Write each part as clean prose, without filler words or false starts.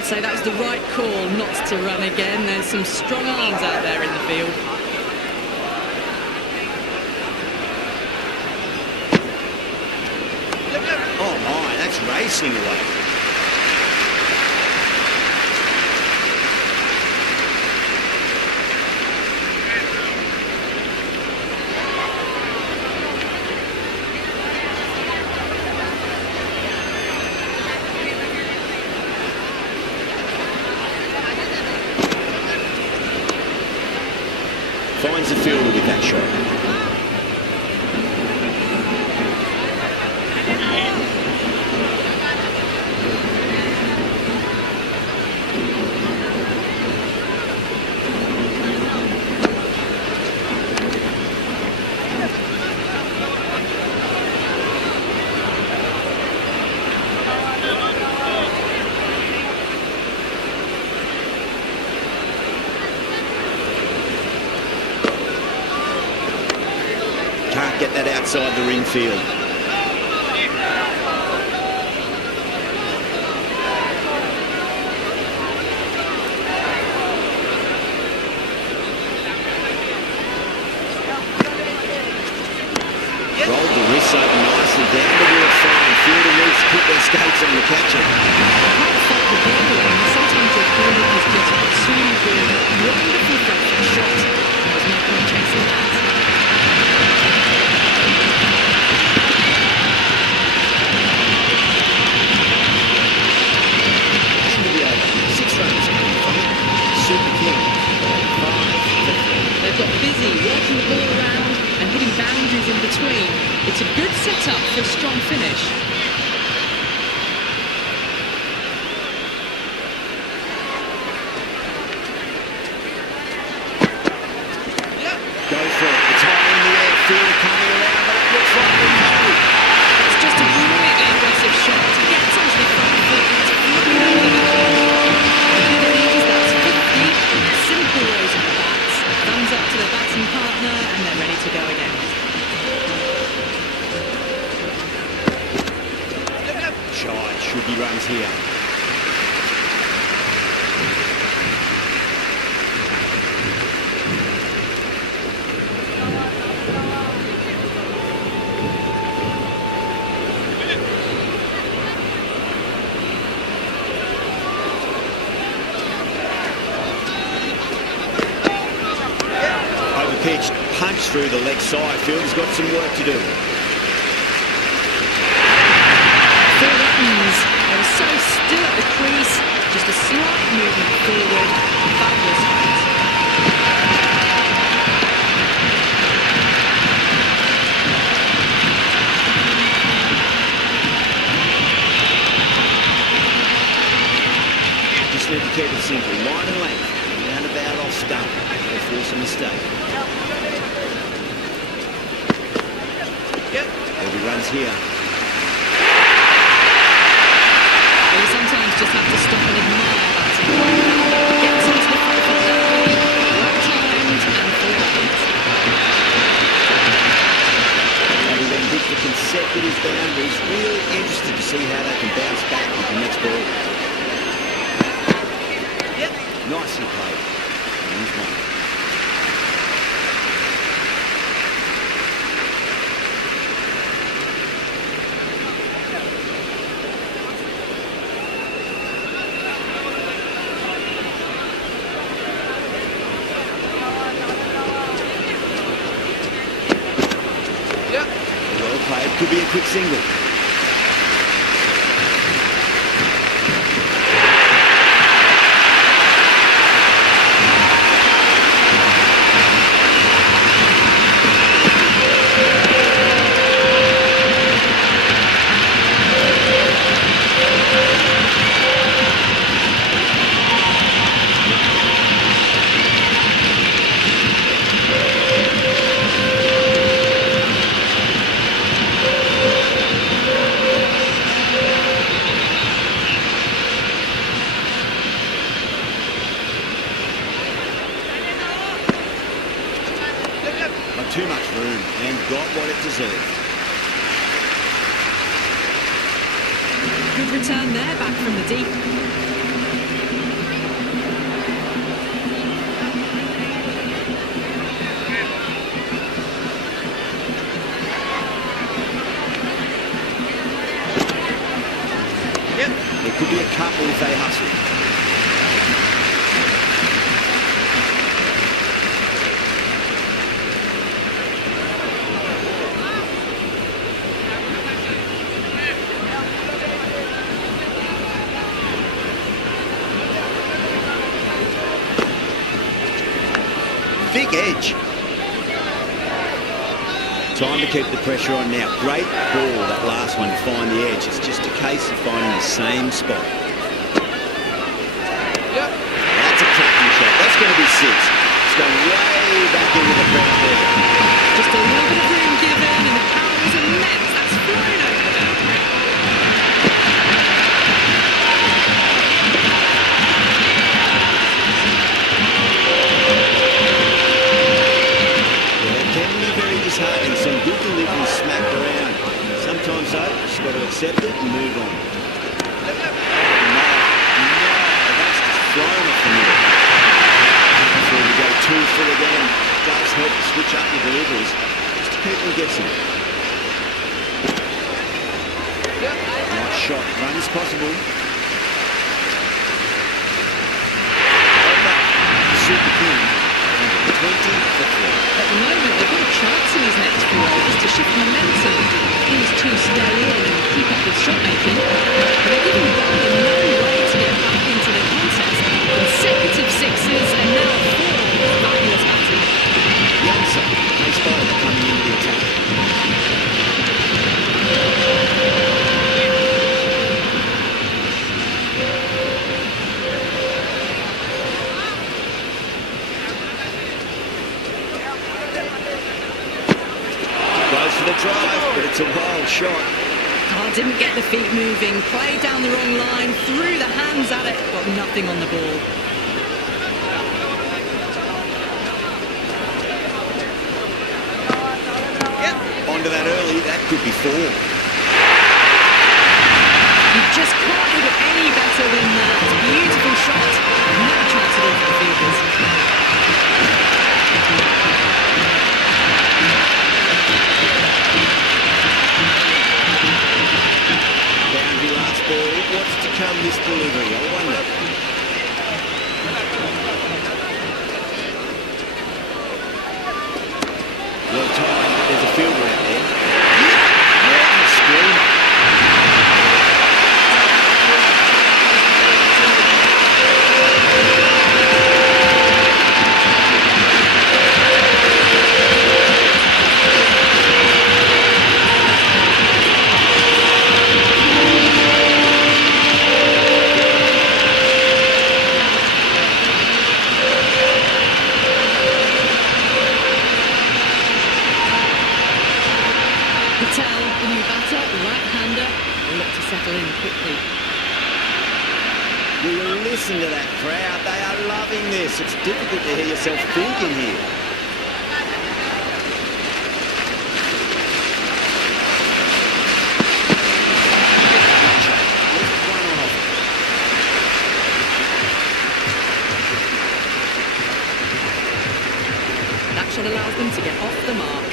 I'd say that was the right call not to run again. There's some strong arms out there in the field. Oh my, that's racing away. Finds the fielder with that shot. Get that outside the ring field. Rolled the wrists over nicely down towards fine. Fielder needs to put their skates on the catcher. Sometimes your opponent is just too good. Wonderful front shot. There's no point chasing that. They've got busy working the ball around and hitting boundaries in between. It's a good setup for a strong finish. Go for it. It's high in the air. Fielder coming around, but it looks like we're Kohli. It's just a brilliantly aggressive shot. It gets onto the front foot. It's flying over the goal. That's 50 simple rows of the bats. Thumbs up to the batting partner, and they're ready to go again. Shy, Shugi runs here. Pitch, punch through the leg side. Fielder's got some work to do. Four runs. They were so still at the crease. Just a slight movement forward. Fabulous runs. Just need to keep it simple. Line and length. Roundabout off stump. Or force a mistake. He runs here. You sometimes just have to stop and admire batting like that. Gets onto the front foot early, well timed and full runs. Having been hit for consecutive boundaries, really interested to see how they can bounce back with the next ball. Nicely played. And he's won. Could be a quick single. Too much room and got what it deserved. Good return there, back from the deep. There could be a couple if they hustle. Big edge. Time to keep the pressure on now. Great ball, that last one, to find the edge. It's just a case of finding the same spot. Yep. That's a cracking shot. That's going to be 6. It's going way back into the front there. Just a little bit of room given, and the power is immense. That's flying over the boundary. Disheartening, some good delivery smacked around. Sometimes though, just got to accept it and move on. No, that's just flown off the middle. Before we go too full again, it does help to switch up your deliveries, just to keep them guessing. Nice shot, run is possible. Over, Super King. 20 for 3. At the moment, they've got a chance in his next few overs to shift momentum. These two stay in and keep up with shot making. They're giving Bowler no way to get back into the contest. Consecutive 6s and now 4. Fabulous batting. Yansa, pace bowler coming into the attack. Drive, but it's a wild shot. Oh, didn't get the feet moving, played down the wrong line, threw the hands at it, got nothing on the ball. Yep. Onto that early, that could be 4. You just can't hit it any better than that. Beautiful shot, no chance at all for the fielders. What's to come this delivery, I wonder. Well timed, but there's a fielder out there. Yeah, screamer. Listen to that crowd, they are loving this. It's difficult to hear yourself thinking here. That shot allows them to get off the mark.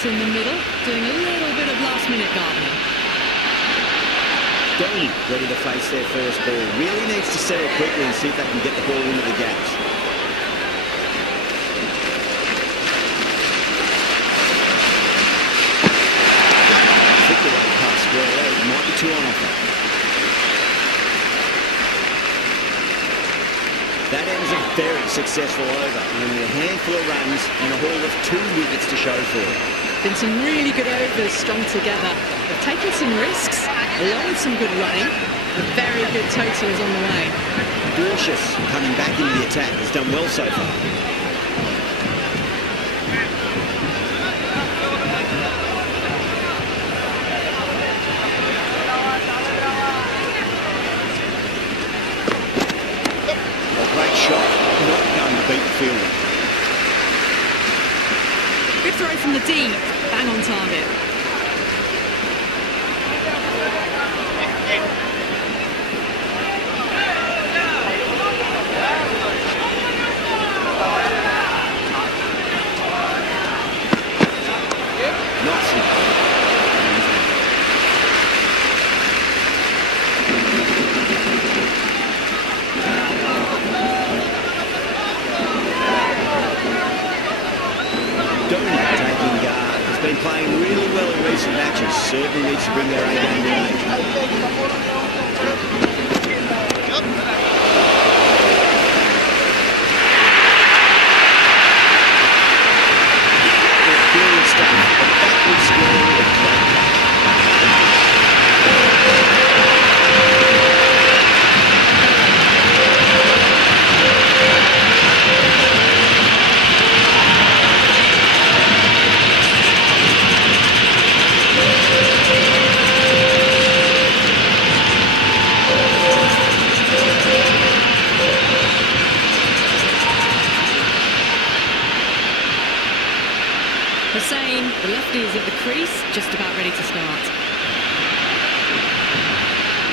In the middle, doing a little bit of last-minute gardening. Kohli ready to face their first ball. Really needs to settle quickly and see if they can get the ball into the gaps. Particularly past square leg, might be 2 on offer. That ends a very successful over, and only a handful of runs and a haul of 2 wickets to show for it. Been some really good overs strung together. The taking some risks, along with some good running. A very good total is on the way. Cautious, coming back into the attack. He's done well so far. Great shot, not going to beat the fielder. Good throw from the deep, bang on target. Playing really well in recent matches. Certainly needs to bring their A game today. Brilliant stuff. A backward score. The lefty is at the crease, just about ready to start.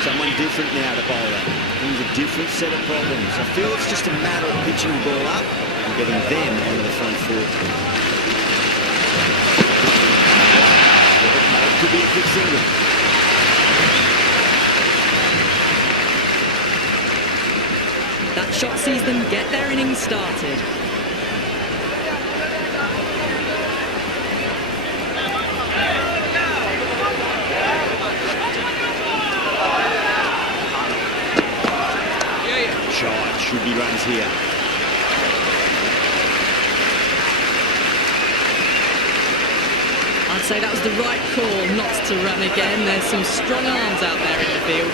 Someone different now to bowl at. Brings a different set of problems. I feel it's just a matter of pitching the ball up and getting them onto the front foot. It could be a big single. That shot sees them get their innings started. Should be runs here. I'd say that was the right call not to run again. There's some strong arms out there in the field.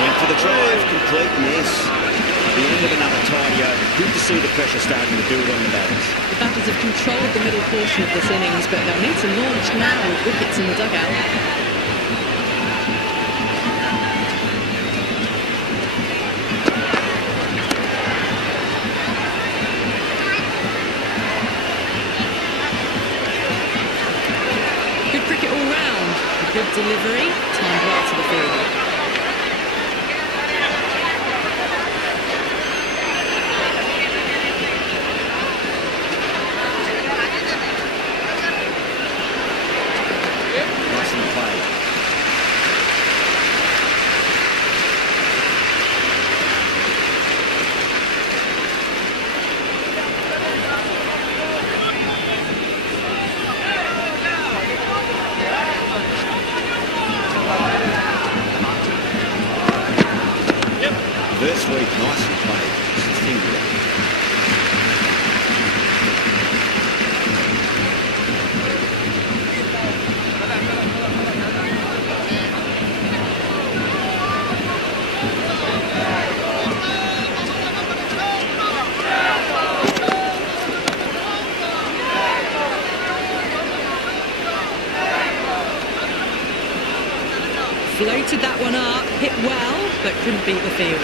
Went for the drive, complete miss. The end of another tidy over. Good to see the pressure starting to build on the batters. The batters have controlled the middle portion of this innings, but they'll need to launch now with wickets in the dugout. Good cricket all round. A good delivery, timed well to the field. This week, nicely played. Just a thing to that. Floated that one up, hit well, but couldn't beat the field.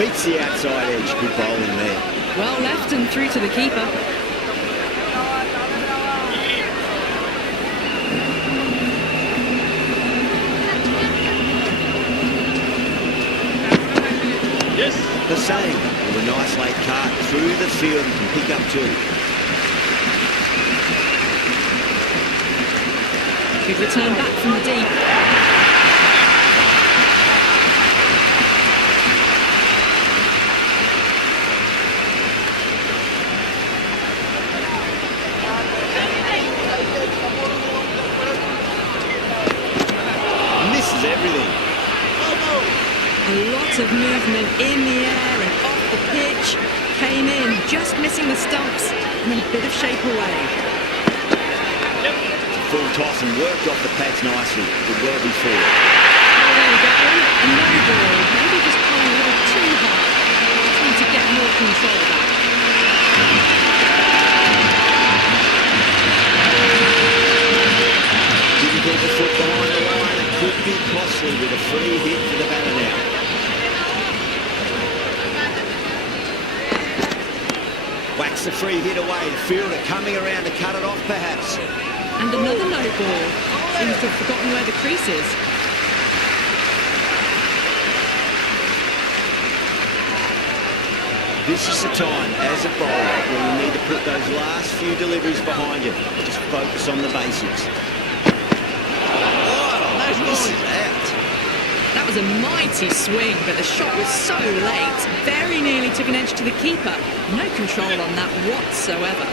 Beats the outside edge. Good bowling there. Well left and through to the keeper. The same, with a nice late cart through the field, you can pick up two. Good return back from the deep. Misses everything. A lot of movement in the air and off the pitch. Came in, just missing the stumps, and then a bit of shape away. Full toss and worked off the pads nicely. Did well before. Oh, there you go. A no ball. Maybe just playing a little too hard. Just need to get more control back. Didn't get the foot behind the line. It could be costly with a free hit for the batter now. Whacks the free hit away. The fielder coming around to cut it off perhaps. And another no ball. Seems to have forgotten where the crease is. This is the time, as a bowler, when you need to put those last few deliveries behind you. Just focus on the basics. Oh, misses out. That was a mighty swing, but the shot was so late. Very nearly took an edge to the keeper. No control on that whatsoever.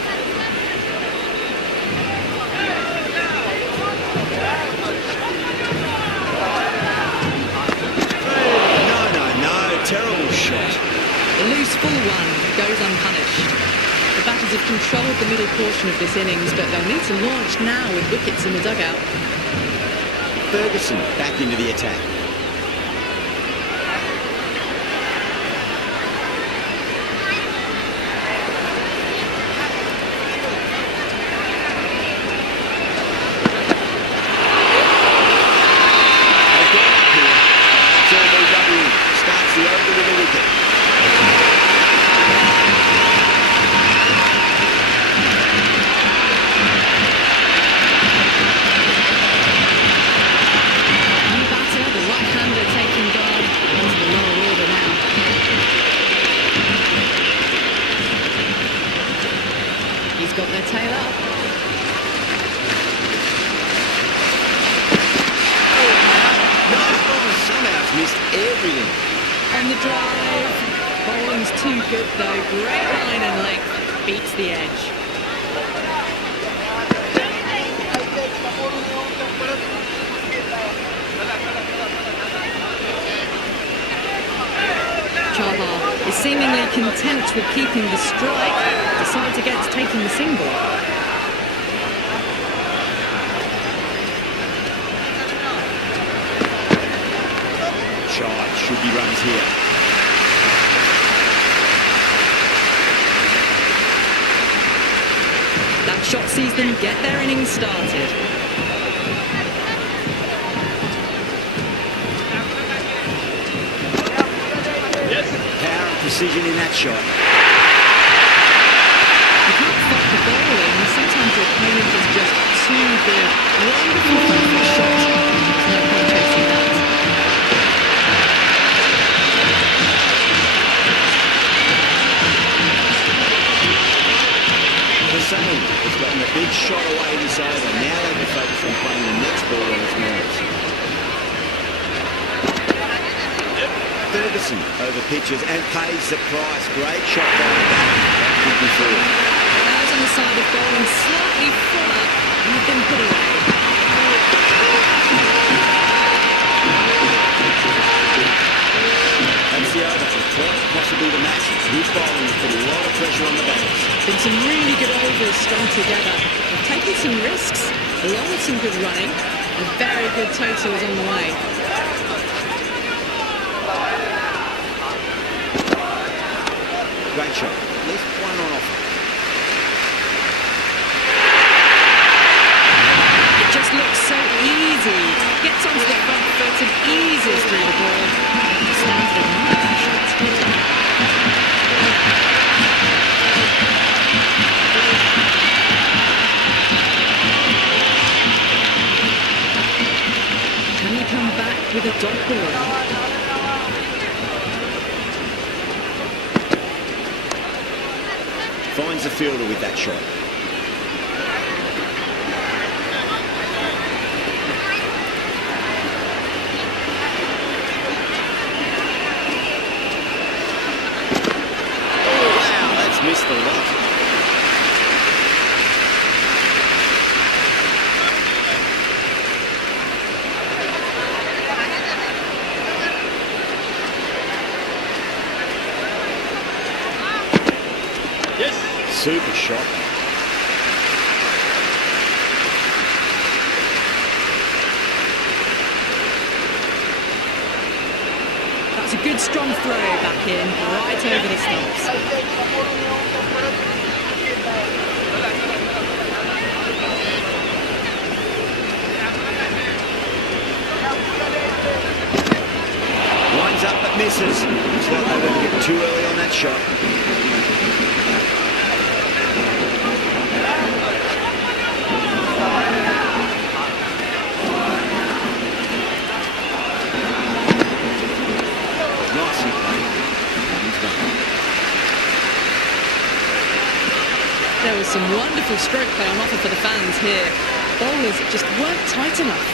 No, terrible shot. The loose full one goes unpunished. The batters have controlled the middle portion of this innings, but they'll need to launch now with wickets in the dugout. Ferguson back into the attack. Starts the over with a wicket. Got their tail up. Somehow it's missed everything. On the drive. Bowling's too good though. Great line and length. Beats the edge. Chahar is seemingly content with keeping the strike. Decides against taking the single. Shot should be runs here. That shot sees them get their innings started. Power and precision in that shot. You can't stop the bowling. Sometimes your opponent is just too good. Wonderful focus shot. There's no point chasing that. The same has gotten a big shot away this over. Now they can focus on playing the next ball on its merits. Ferguson over pitches and pays the price. Great shot by the batter. Good before. Those on the side of bowling slightly fuller and have been put away. That's the over. Quite possibly the match. Good bowling has put a lot of pressure on the batters. Been some really good overs strung together. They've taken some risks, along with some good running, and very good totals on the way. Great shot. At least one on offer. It just looks so easy. Gets onto the front foot and eases through the ball. Stands there, nice shots. Finds the fielder with that shot. Oh, wow, that's missed a lot. Super shot. That's a good strong throw back in, right over the stumps. Lines up but misses. Looks like they were going to get too early on that shot. There was some wonderful stroke play on offer for the fans here. Bowlers just weren't tight enough.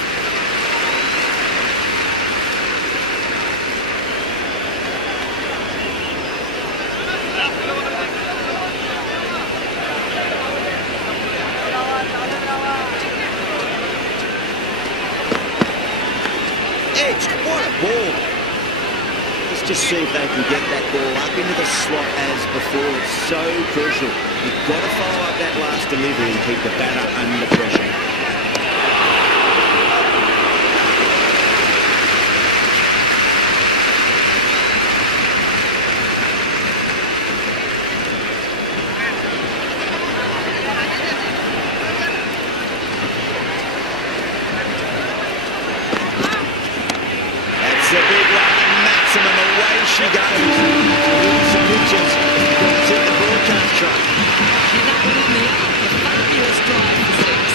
Edged, what a ball. Let's just see if they can get that ball up into the slot as before. It's so crucial. You've got to follow up that last delivery and keep the batter under pressure. That's a big one, and Maximum away she goes. Some pictures. It's in the broadcast truck. And that one on the up, a fabulous drive for six.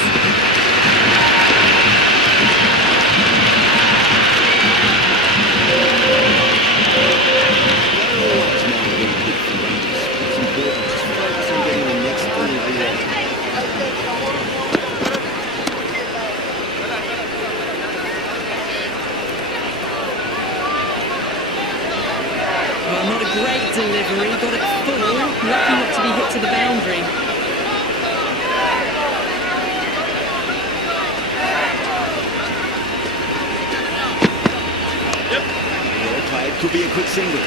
Don't always mind a little bit for runners. It's important. Just focus on getting the next delivery right. Well, not a great delivery, got it full, lucky not to be hit to the boundary. Well played. Could be a quick single.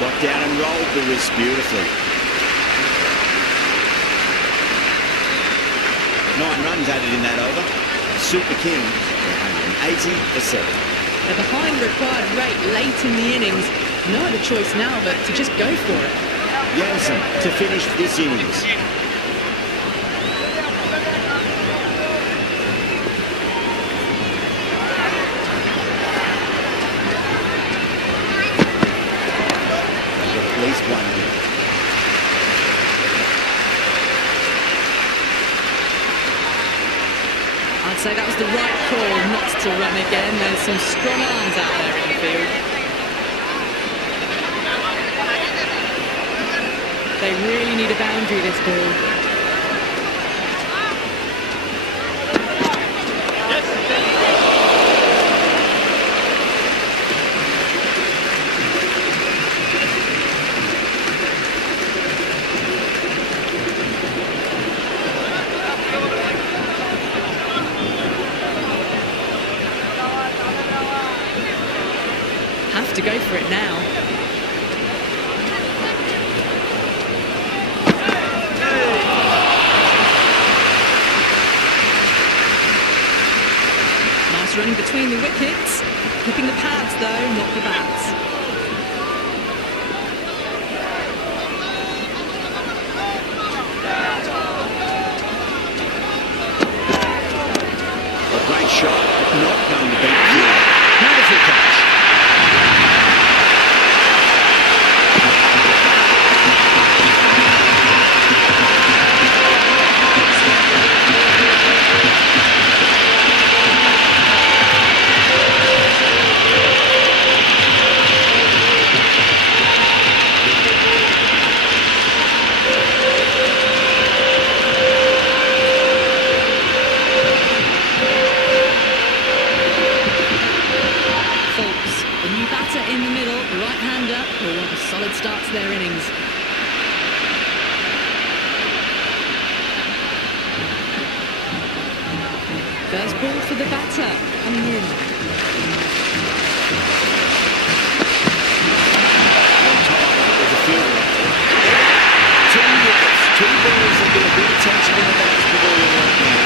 Got down and rolled the wrist beautifully. 9 runs added in that over. Super King, 180 for 7. They're behind required rate late in the innings. No other choice now but to just go for it. Jansen to finish this innings. At least one here. I'd say that was the right call not to run again. There's some strong arms out there in the field. They really need a boundary, this ball. Have to go for it now. Nice run between the wickets. Clipping the pads though, not the bats. A great shot, but not going to beat you. Beautiful catch. will want a solid start to their innings. First ball for the batter, coming in. There's a field right there. 2 wickets, 2 balls. There'll be a bit of tension in the batter's pavilion right now.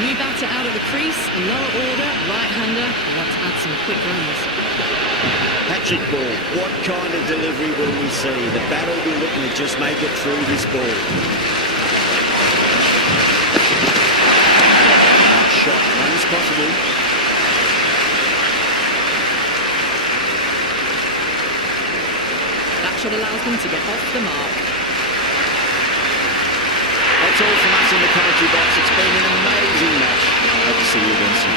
New batter out of the crease, a lower order, right-hander, who want to add some quick runs. Hat-trick ball. What kind of delivery will we see? The batter will be looking to just make it through this ball. Shot, runs possible. That shot allows them to get off the mark. That's all from us in the commentary box. It's been an amazing match. Hope to see you again soon.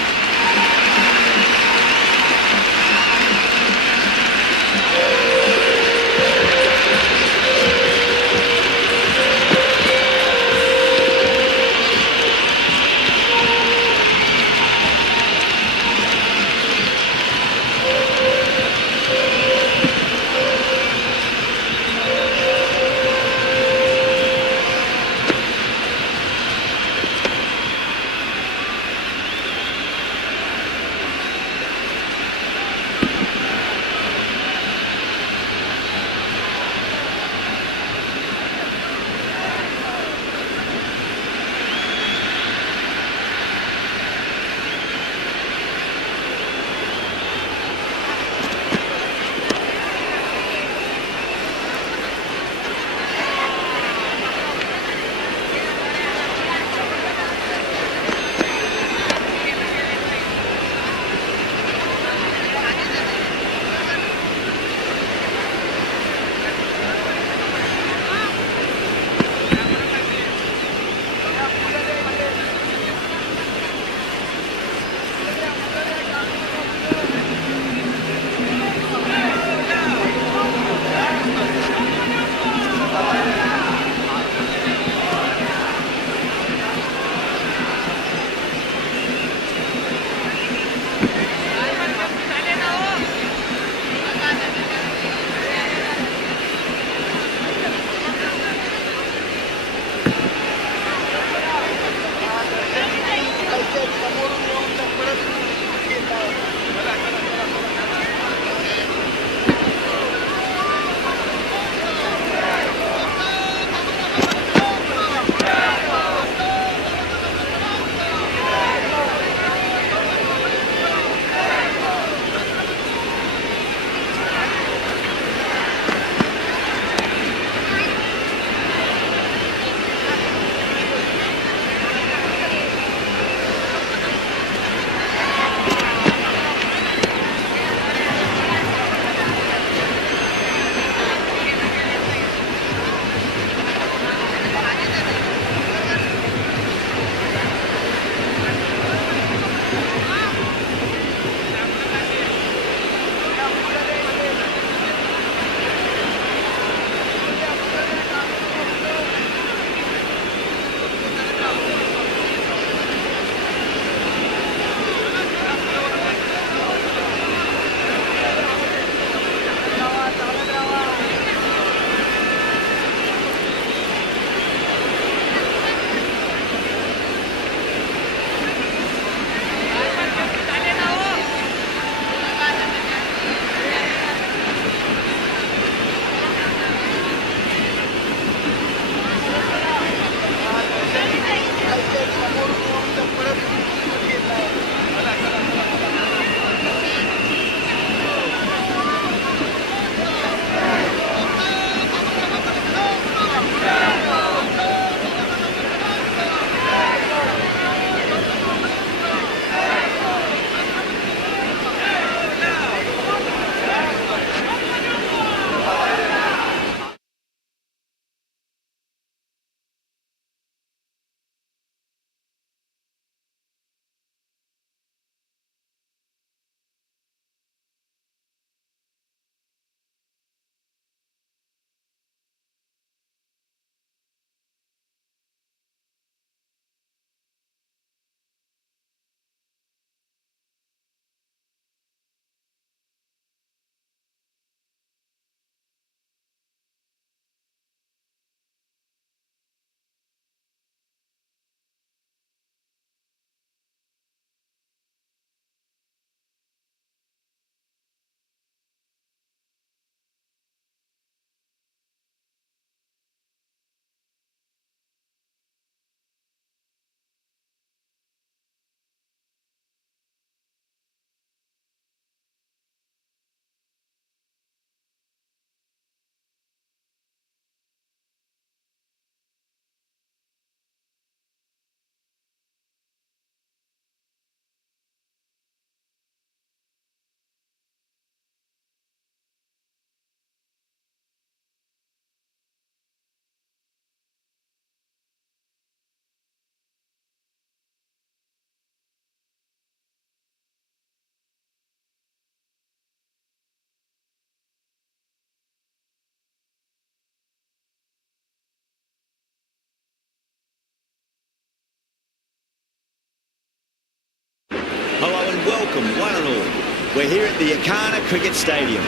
welcome one and all. We're here at the Yakana Cricket Stadium.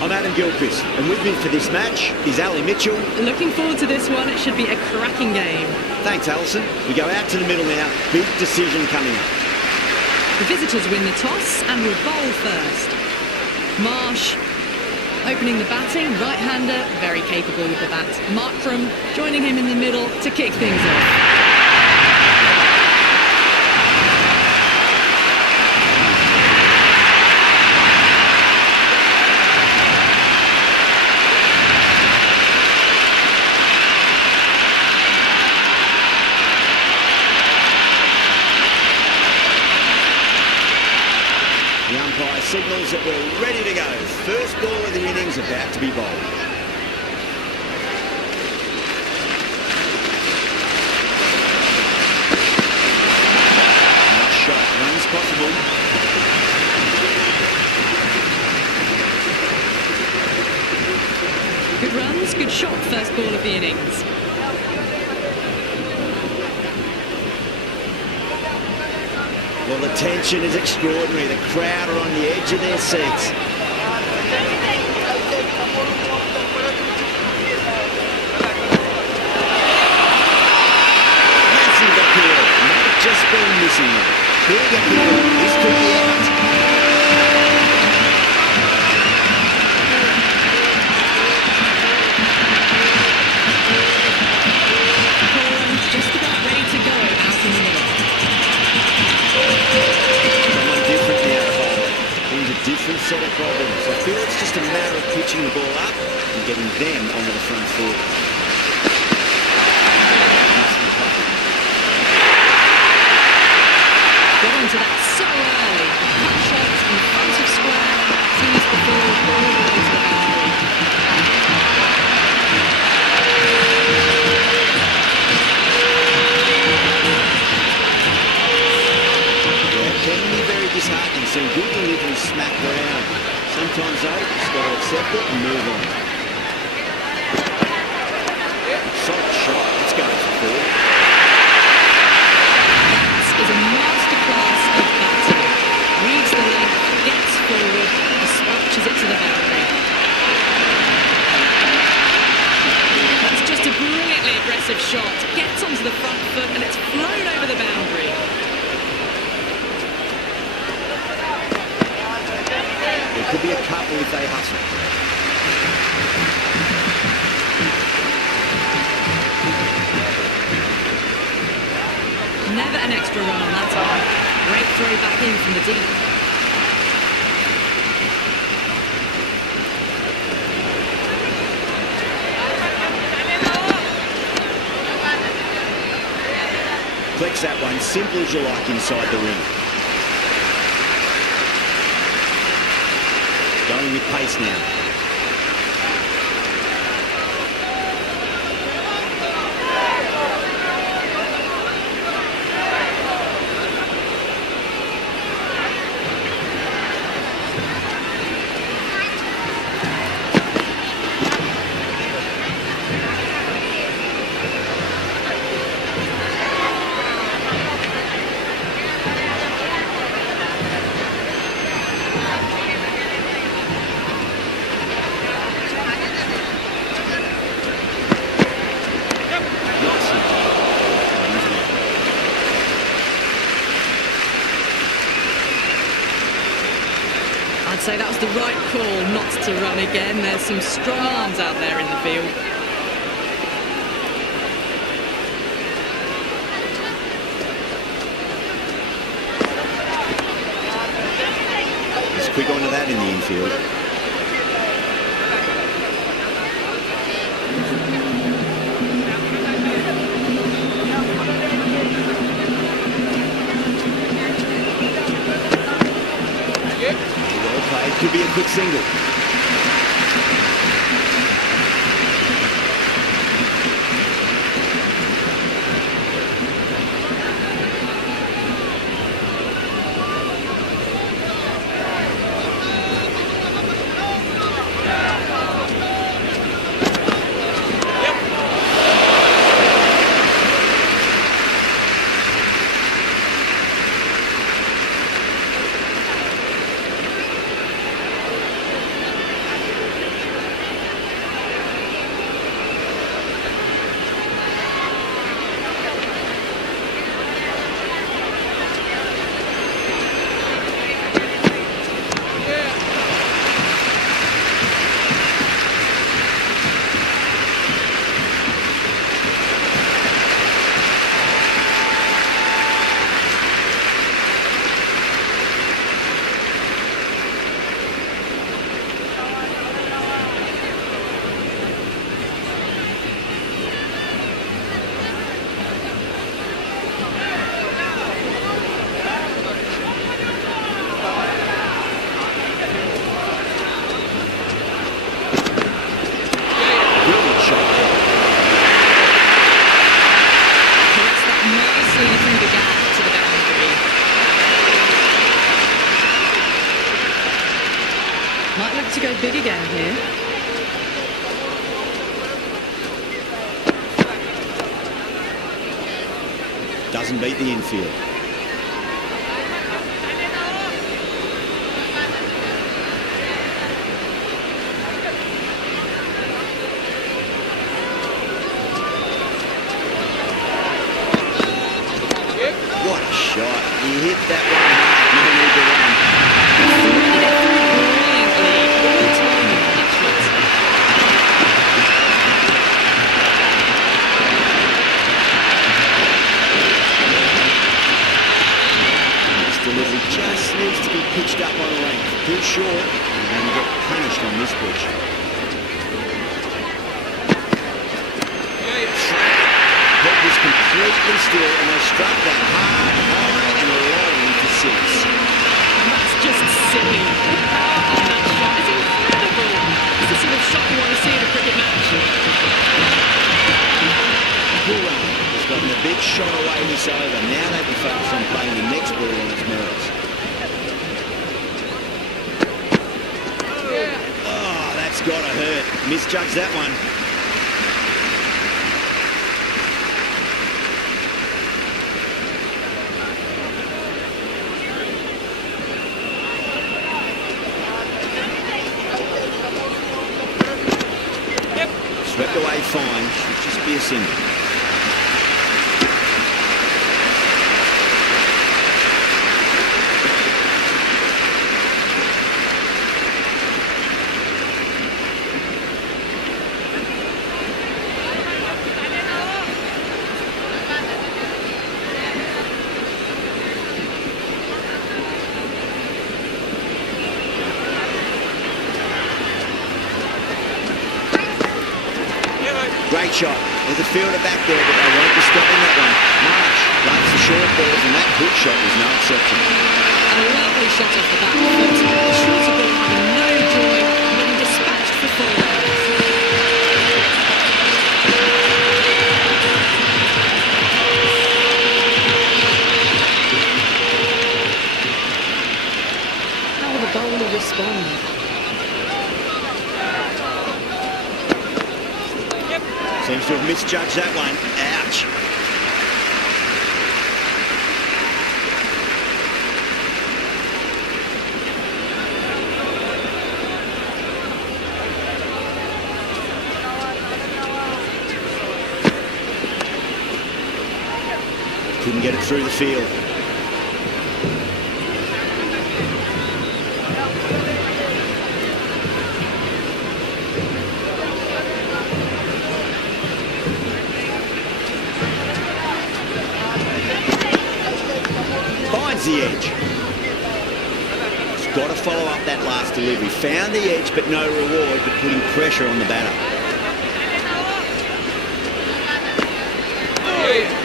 I'm Adam Gilchrist, and with me for this match is Ali Mitchell. Looking forward to this one. It should be a cracking game. Thanks, Alison. We go out to the middle now. Big decision coming up. The visitors win the toss and will bowl first. Marsh opening the batting, right-hander, very capable with the bat. Markram joining him in the middle to kick things off. Signals that we're ready to go. First ball of the innings about to be bowled. Nice shot, runs possible. Good runs, good shot, first ball of the innings. Well, the tension is extraordinary. The crowd are on the edge of their seats. Massive appeal. Might just been missing one. Big appeal. This could be out. Just about ready to go out in the middle. Someone different now to bowl. Brings a different set of problems. I feel it's just a matter of pitching the ball up and getting them onto the front foot. Got onto that so early. Cut shots in front of square. Sees the ball all the way to the boundary. Can be very disheartening. Some good delivery smack around. Sometimes though, just got to accept it and move on. Solid shot. Let's go for four. This is a masterclass of batting. Reads the length, gets forward, dispatches it to the boundary. That's just a brilliantly aggressive shot. Gets onto the front foot and it's flown over the boundary. There could be a couple if they hustle. Never an extra run on that time. Great throw back in from the deep. Flex that one, simple as you like inside the ring. Going with pace now. I'd say that was the right call not to run again. There's some strong arms out there in the field. Just quick onto that in the infield. Could be a quick single. to go big again here. Doesn't beat the infield. What a shot. He hit that one hard. No need to run. Threaded it through brilliantly. All timing on that shot. This delivery just needs to be pitched up on length. Too short, and going to get punished on this pitch. Head was completely still, and they struck that hard, high, and long for six. That's just silly. The power on that shot is incredible. It's the sort of shot you want to see in a cricket match. Pull run has gotten a big shot away this over. Now they can focus on playing the next ball on its merits. Oh, that's got to hurt. Misjudged that one. Swept away fine, should just be a single. Great shot. There's a fielder back there, but they won't be stopping that one. Matach likes the short balls, and that hook shot was no exception. A lovely shot off the back foot. The shorter ball having no joy, and getting dispatched for four runs. How will the bowler respond? Seems to have misjudged that one. Ouch. Couldn't get it through the field. The edge. He's got to follow up that last delivery. Found the edge, but no reward, but putting pressure on the batter.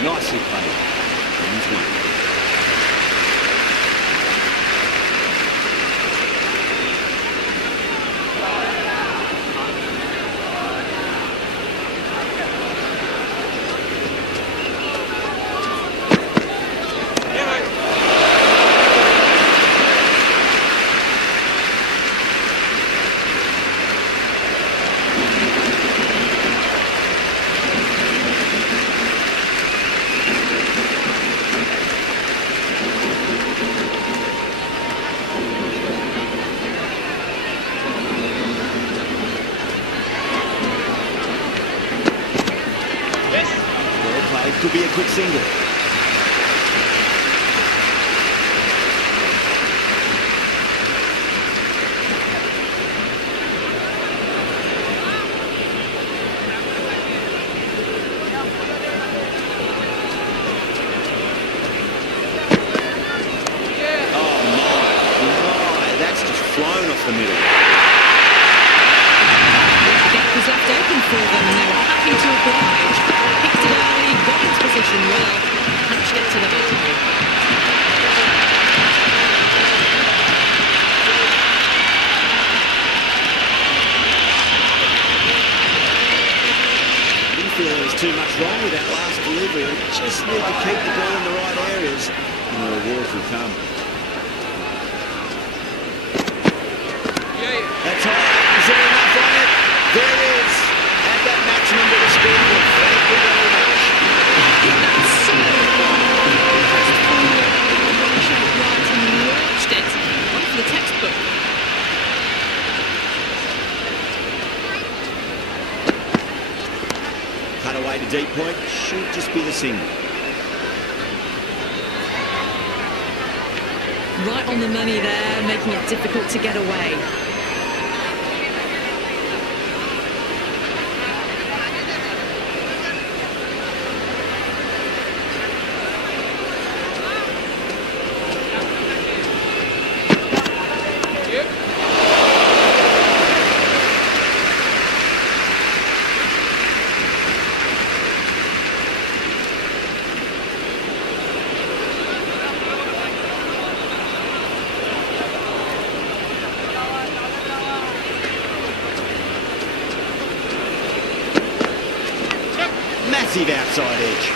Nicely played. And he's won. Could be a quick single. Oh my, that's just flown off the middle. The gap was left open for them and they were happy to oblige. Picked it early, got into position well, punched it to the boundary. Didn't feel there was too much wrong with that last delivery. They just need to keep the ball in the right areas and the rewards will come. That's all. deep point should just be the single. Right on the money there, making it difficult to get away. Massive outside edge.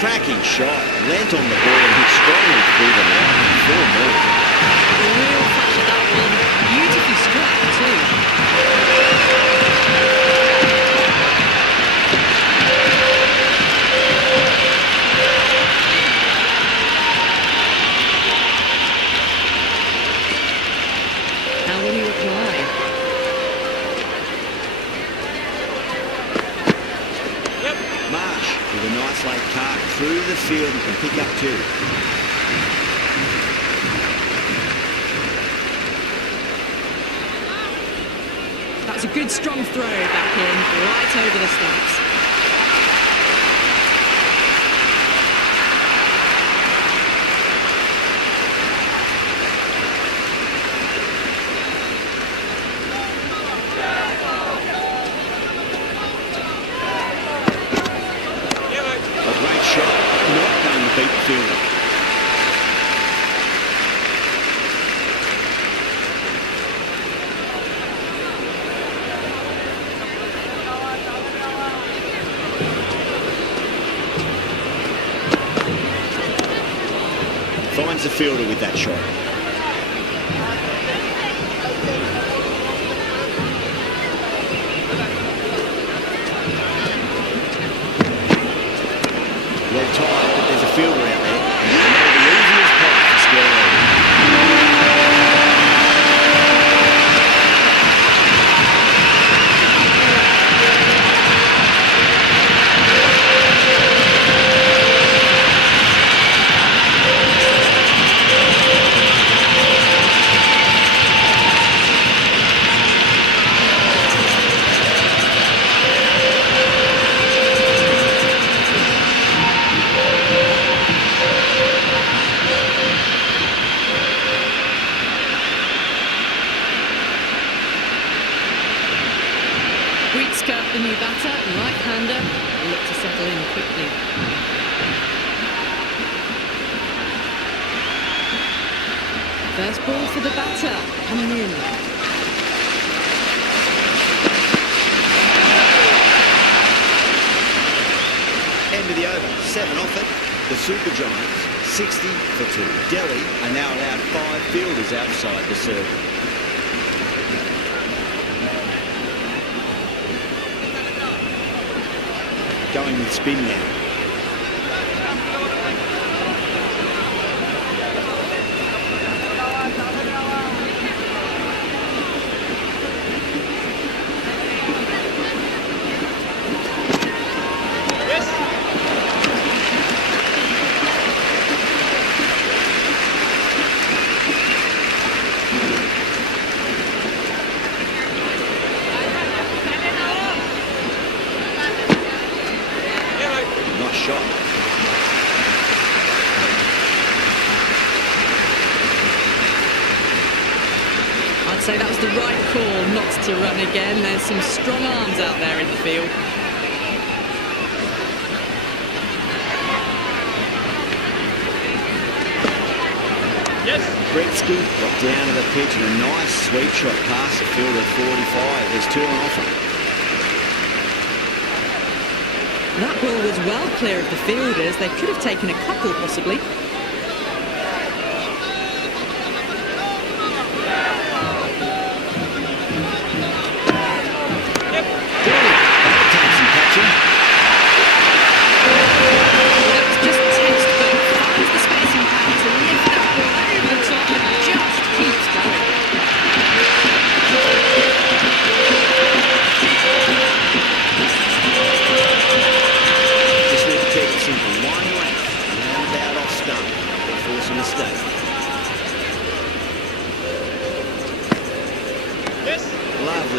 Cracking shot, lent on the ball and hit strongly through the line. 4 more. A real flash at that one. Beautifully struck too. How will he reply? Marsh with a nice late cart through the field and can pick up 2. That's a good strong throw back in, right over the stumps. A great shot, not going to beat the fielder. Finds the fielder with that shot. Well timed, but there's a fielder out there. The easiest part to square over. The new batter, right-hander, will look to settle in quickly. First ball for the batter, coming in. End of the over, 7 off it. The Super Giants, 60 for 2. Delhi are now allowed 5 fielders outside the circle. Going with spin now. Shot. I'd say that was the right call not to run again. There's some strong arms out there in the field. Yes. Gretzky got down to the pitch and a nice sweep shot past the field at 45. There's 2 on offer. That ball was well clear of the fielders. They could have taken a couple, possibly.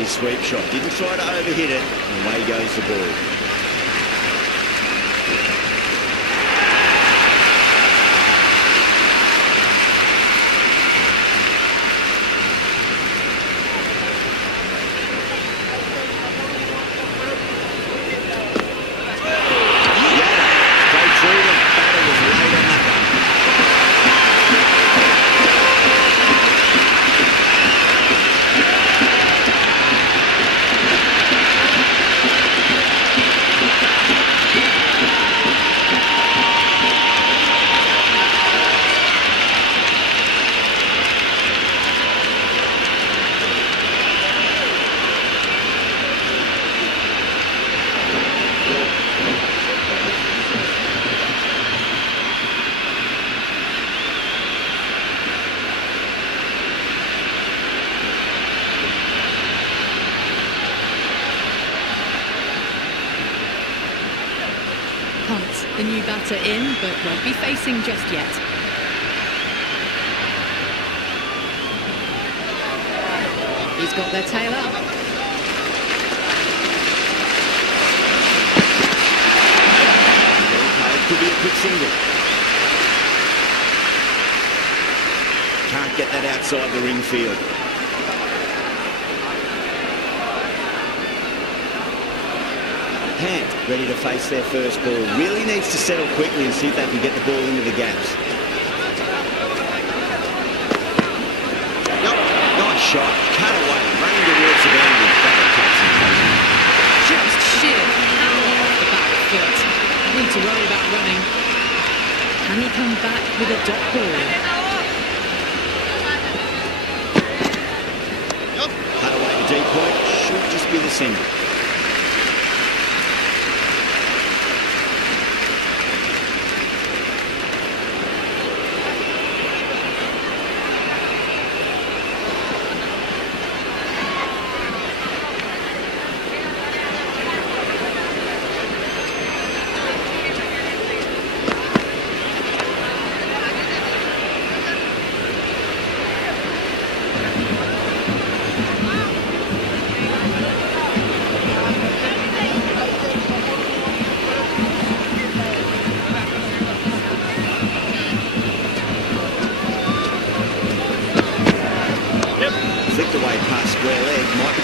his sweep shot. Didn't try to overhit it, and away goes the ball. The new batter in, but won't be facing just yet. He's got their tail up. It could be a quick single. Can't get that outside the ring field. Pant ready to face their first ball. Really needs to settle quickly and see if they can get the ball into the gaps. Yep, nice shot. Cut away. Running towards the boundary. Just sheer power off the back foot. Need to worry about running. Can he come back with a dot ball? Yep. Cut away to deep point. Should just be the single.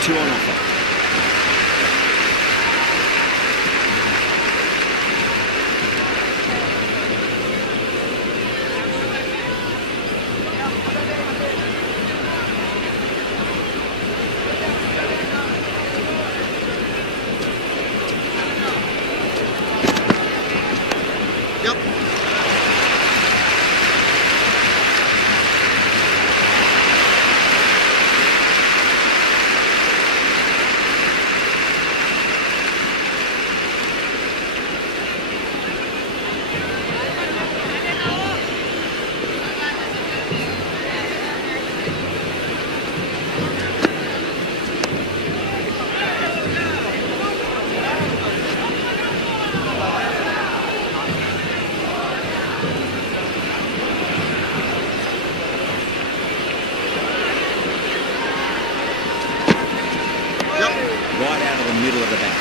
Two on offer. Right out of the middle of the bat.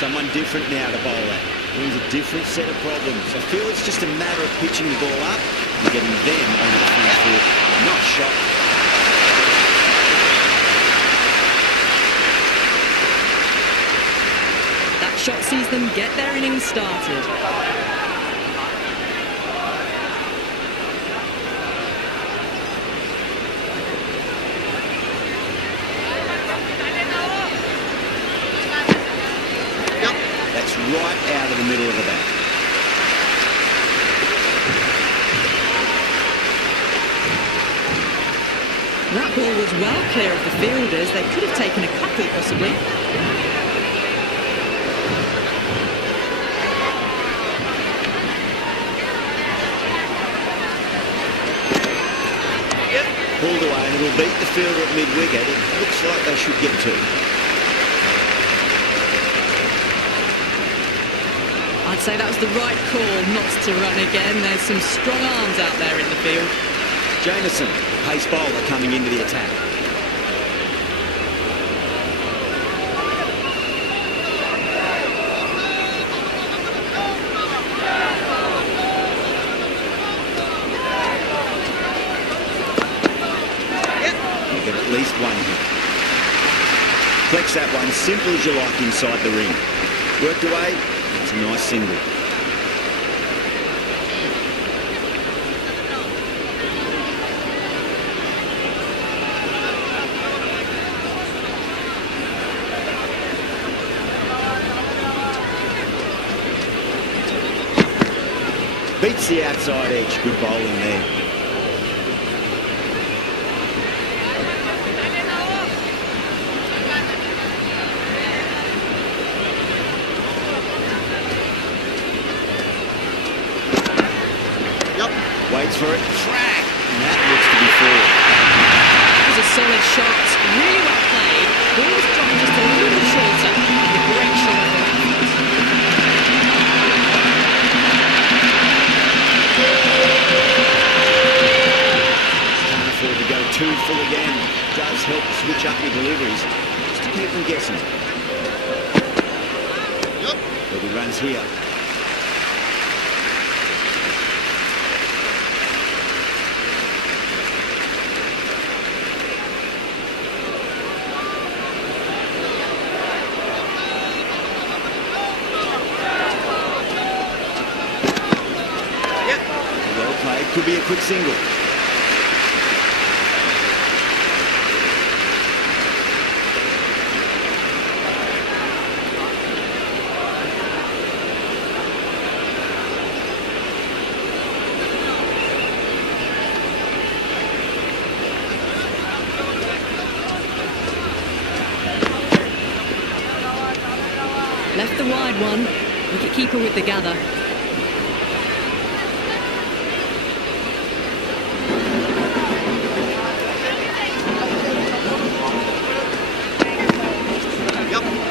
Someone different now to bowl at. Brings a different set of problems. I feel it's just a matter of pitching the ball up and getting them onto the front foot. Not shot. That sees them get their innings started. That's right out of the middle of the bat. That ball was well clear of the fielders. They could have taken a couple, possibly. Pulled away and it'll beat the fielder at mid-wicket. It looks like they should get to. I'd say that was the right call not to run again. There's some strong arms out there in the field. Jamieson, pace bowler coming into the attack. You get at least one hit. Flex that one, simple as you like inside the ring. Worked away, it's a nice single. Beats the outside edge. Good bowling there. Waits for it. Track. And that looks to be four. That was a solid shot. Really well played. Ball was dropped just a little shorter. A great shot. Can't afford to go too full again. Does help switch up your deliveries just to keep them guessing. There'll be runs here. Well played. Could be a quick single. Left the wide one. Wicket-keeper with the gather.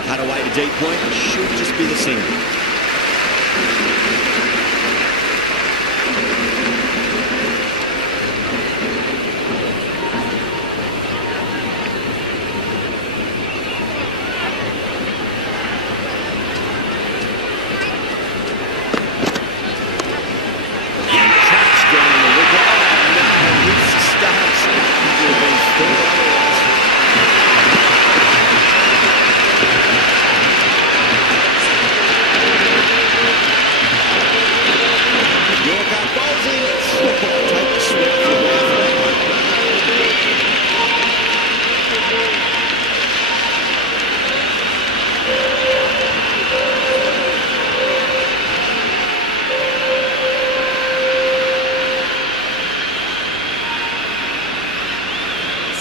Cut away to deep point. Should just be the single.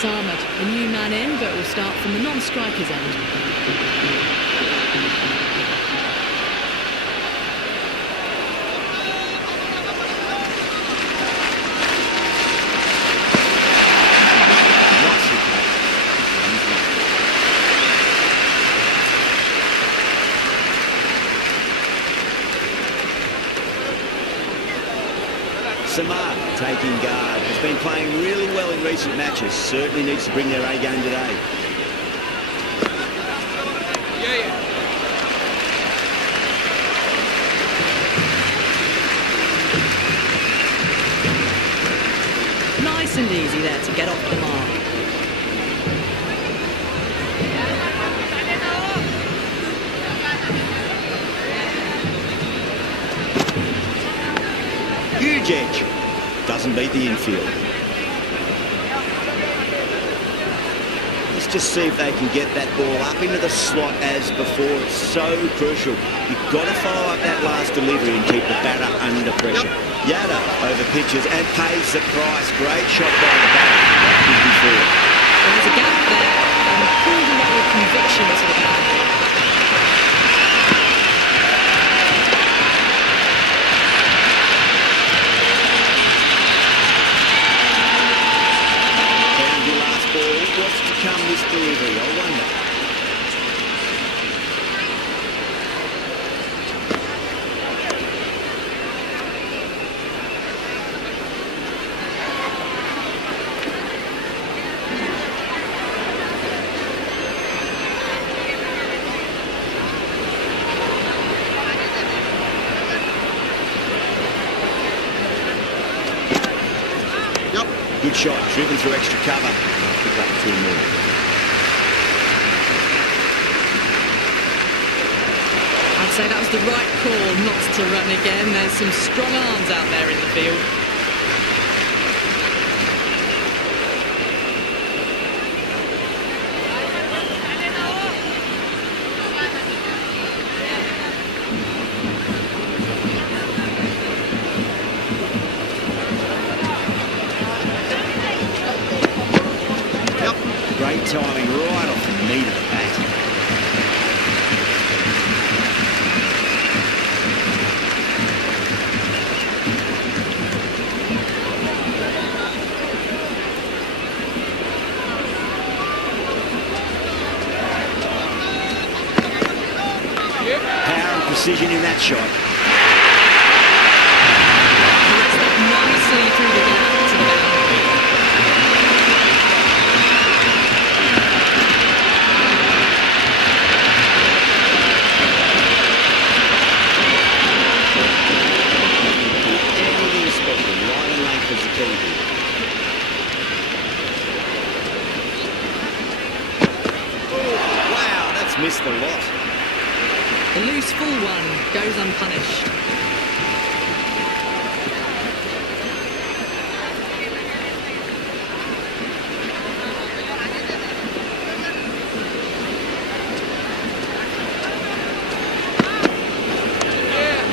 Sharma, a new man in, but will start from the non-striker's end. Aman taking guard. Has been playing really well in recent matches. Certainly needs to bring their A game today. Nice and easy there to get off the mark. huge edge. Doesn't beat the infield. Let's just see if they can get that ball up into the slot as before. It's so crucial. You've got to follow up that last delivery and keep the batter under pressure. Yada over pitches and pays the price. Great shot by the batter. Before. Well, there's a gap there and pulled away with conviction to the boundary. And your last ball, what's to come this delivery? I wonder. Good shot, driven through extra cover. Pick up 2 more. I'd say that was the right call not to run again. There's some strong arms out there in the field. Great timing right off the meat of the bat. Power and precision in that shot. Pressed that nicely through the gap to the boundary. Wow, that's missed a lot. The loose full one goes unpunished.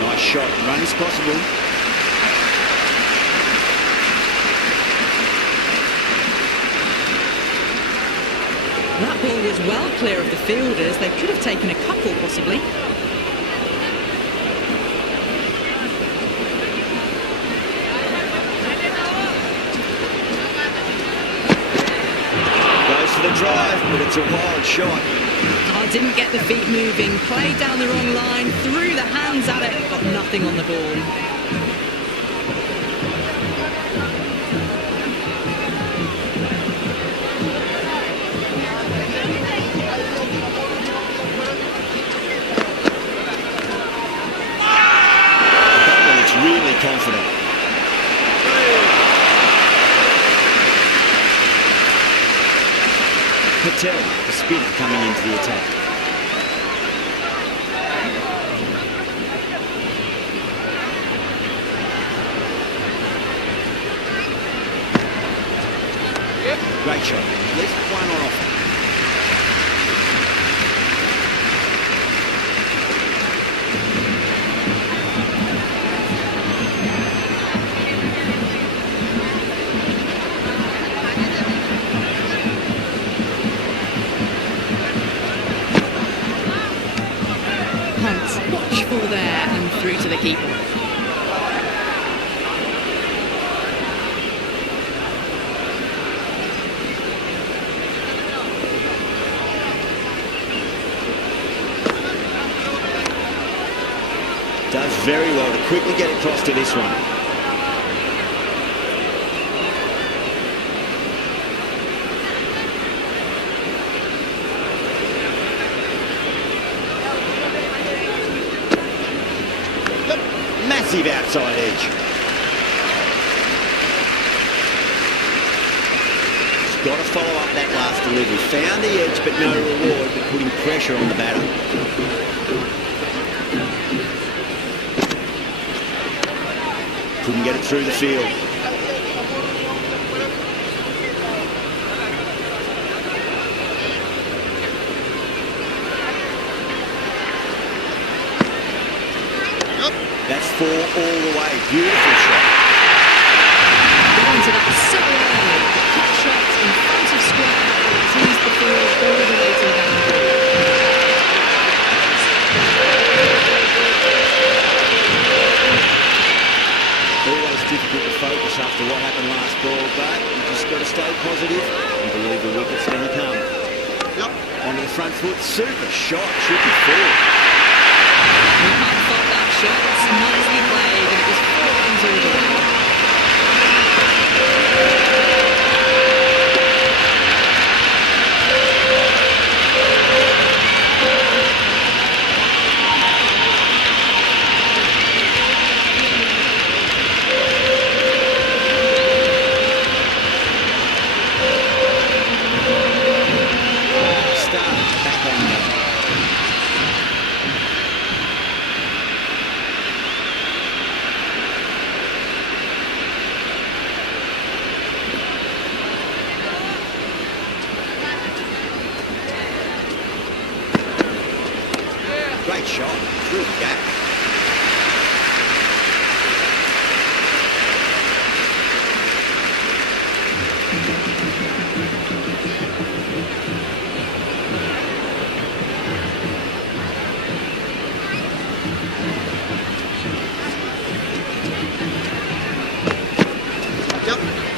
Nice shot, run is possible. That ball was well clear of the fielders. They could have taken a couple, possibly. Goes for the drive, but it's a wild shot. Oh, didn't get the feet moving. Played down the wrong line. Threw the hands at it. Got nothing on the ball. Really confident. Patel, the spinner, coming into the attack. Great shot. At least one on offer. Watchful there and through to the keeper. Does very well to quickly get across to this one. Massive outside edge. He's got to follow up that last delivery. Found the edge, but no reward, but putting pressure on the batter. Couldn't can get it through the field. That's 4 all the way. Beautiful shot. Got into that so early. Cut shots in front of square. Teased the field all the way to the boundary. Always difficult to focus after what happened last ball, but you just got to stay positive and believe the wicket's going to come. Onto the front foot. Super shot. Should be forward. You can't fault that shot. It's nicely played, and it was 4 runs all the way. Great shot. Through the gap.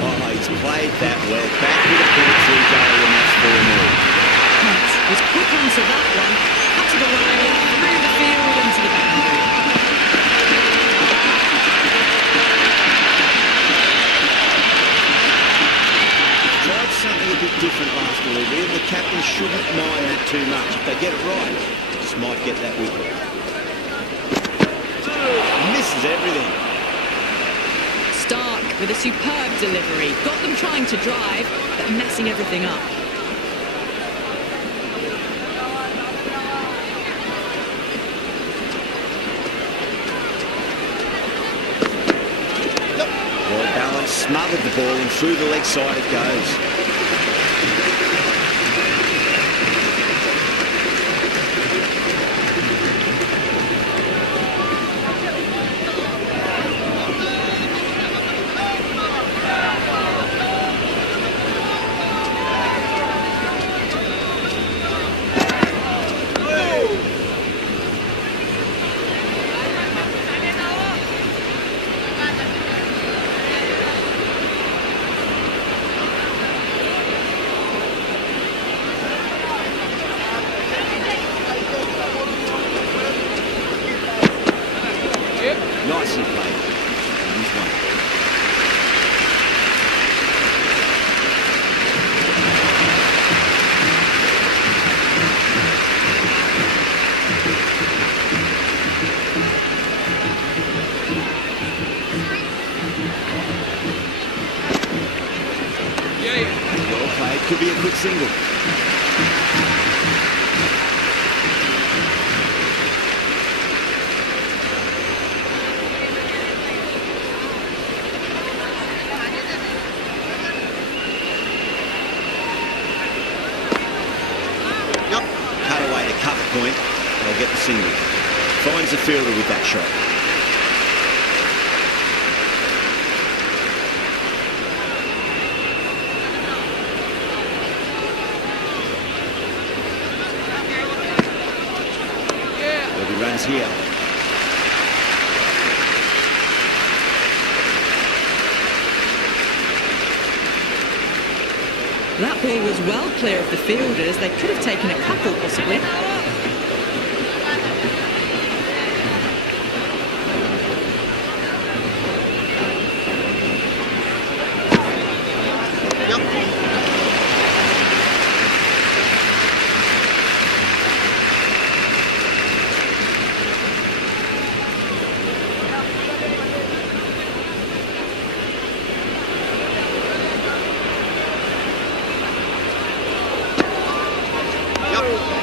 Oh, he's played that well. Back with a .3 goal and that's 4 more. Hunt was quick onto that one. Cut to the line, through the field into the boundary. Tried something a bit different last delivery, and the captain shouldn't mind that too much. If they get it right, just might get that wicket. Misses everything. Stark with a superb delivery. Got them trying to drive, but messing everything up. Well balanced, smothered the ball, and through the leg side it goes. Nicely played. And he's won. Well played. Could be a quick single. Cover point, they'll get the single. Finds the fielder with that shot. Well, he runs here. That ball was well clear of the fielders. They could have taken a couple, possibly.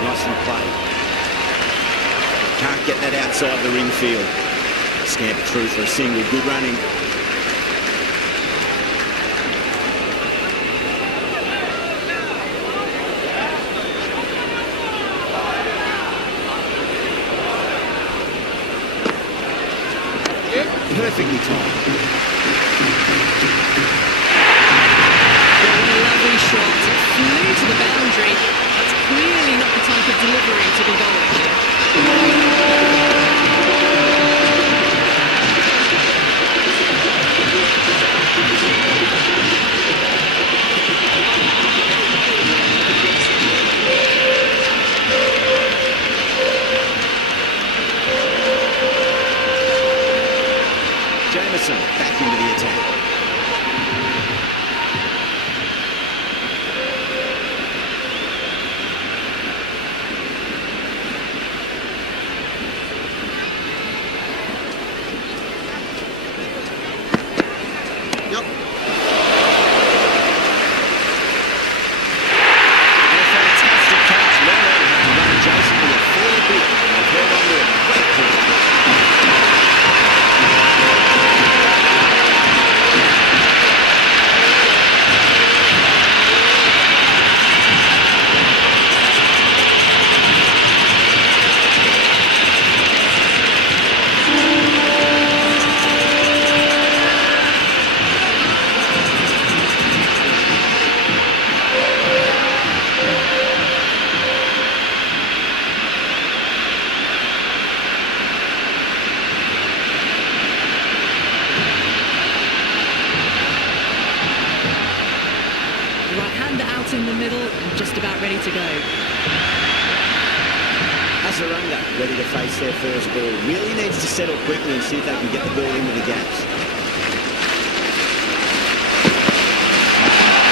Nicely played. Can't get that outside the ring field. Scamper through for a single. Good running. out in the middle and just about ready to go. Hasaranga ready to face their first ball. Really needs to settle quickly and see if they can get the ball into the gaps.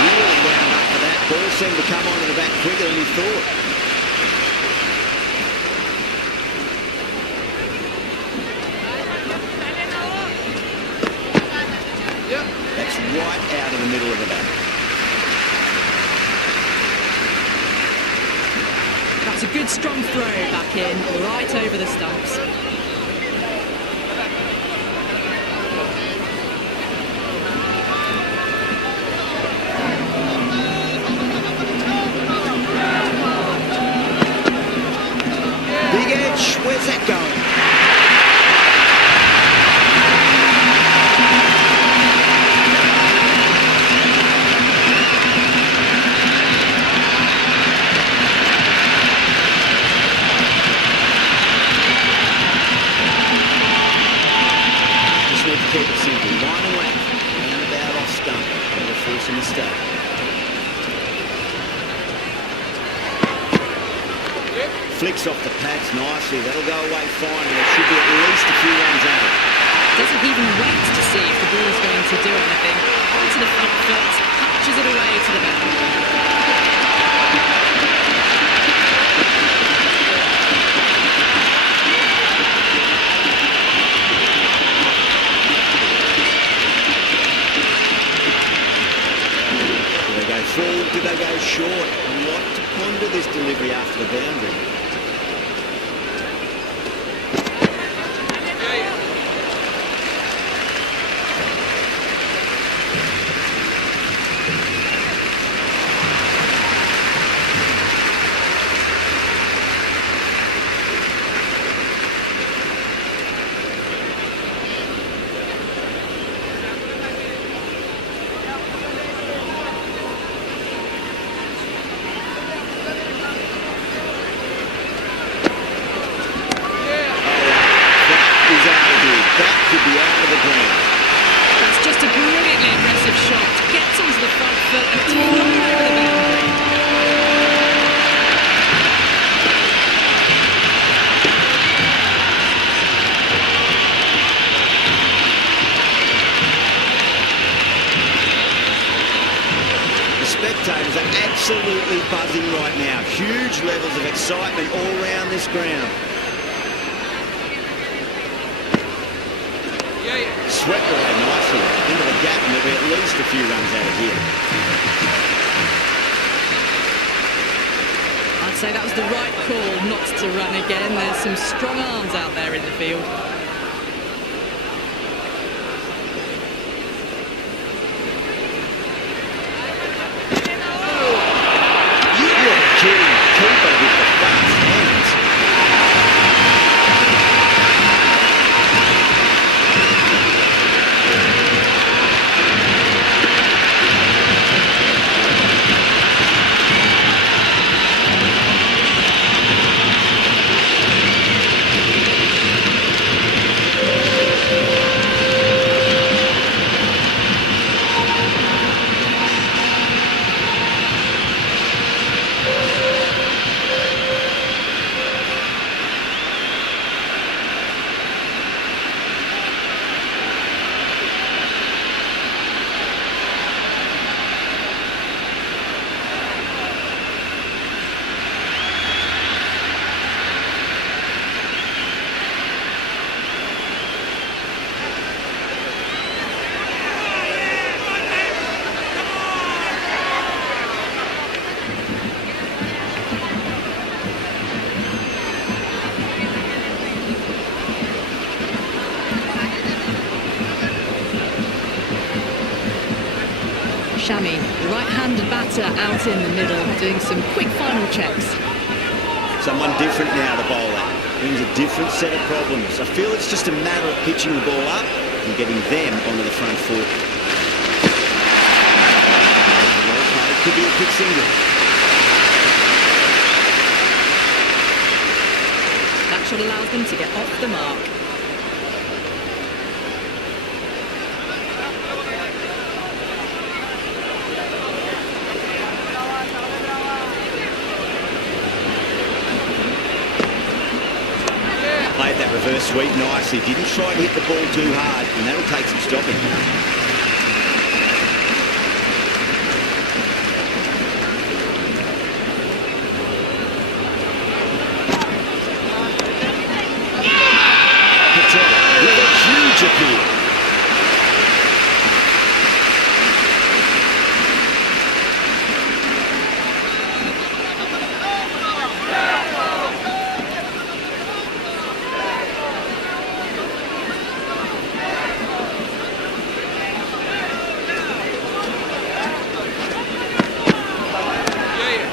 Really wound up for that. Ball seemed to come onto the back quicker than he thought. That's right out of the middle of the bat. That's a good strong throw back in, right over the stumps. Big edge, where's that going? Keep it simple, line and length, round about off stump, that'll force a mistake. Flicks off the pads nicely, that'll go away fine, and there should be at least a few runs at it. Doesn't even wait to see if the ball's going to do anything. Onto the front foot, punches it away to the boundary. Full, did they go short? A lot to ponder this delivery after the boundary. Absolutely buzzing right now. Huge levels of excitement all around this ground. Swept away nicely into the gap, and there'll be at least a few runs out of here. I'd say that was the right call not to run again. There's some strong arms out there in the field. Keeper with the fast hands. Shami, the right-handed batter out in the middle, doing some quick final checks. Someone different now to bowl at. Brings a different set of problems. I feel it's just a matter of pitching the ball up and getting them onto the front foot. It could be a quick single. That shot allows them to get off the mark. Reverse sweep nicely. Didn't try to hit the ball too hard, and that'll take some stopping. Patel with a huge appeal.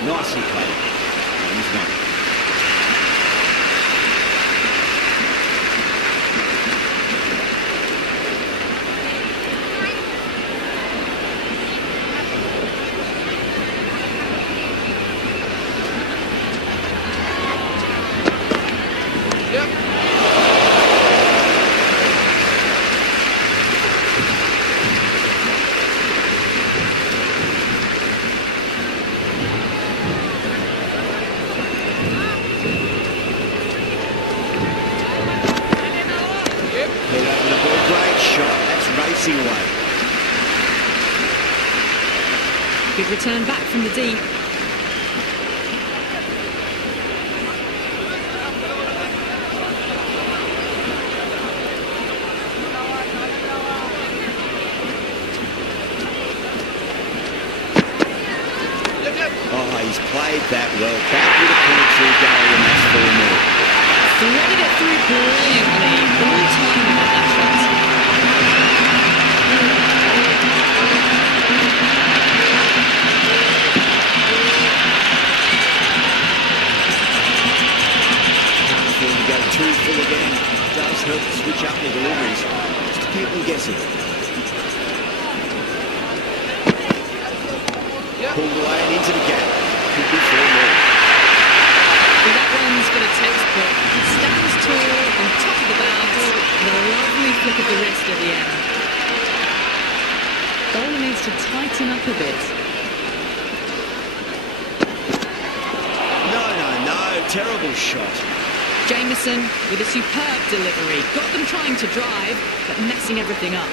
Nicely played. He's not. Away. Good return back from the deep. Oh, he's played that well. Back with a point through goal, and that's 4 more. Threaded it through brilliantly. All time with that shot. Too full again does help to switch up the deliveries, just to keep them guessing. Pulled away and into the gap. Could be 4 more. Well, that one's got a textbook. It stands tall on top of the bounce and a lovely flick of the wrist at the end. Bowler needs to tighten up a bit. No. Terrible shot. Jamieson with a superb delivery. Got them trying to drive, but messing everything up.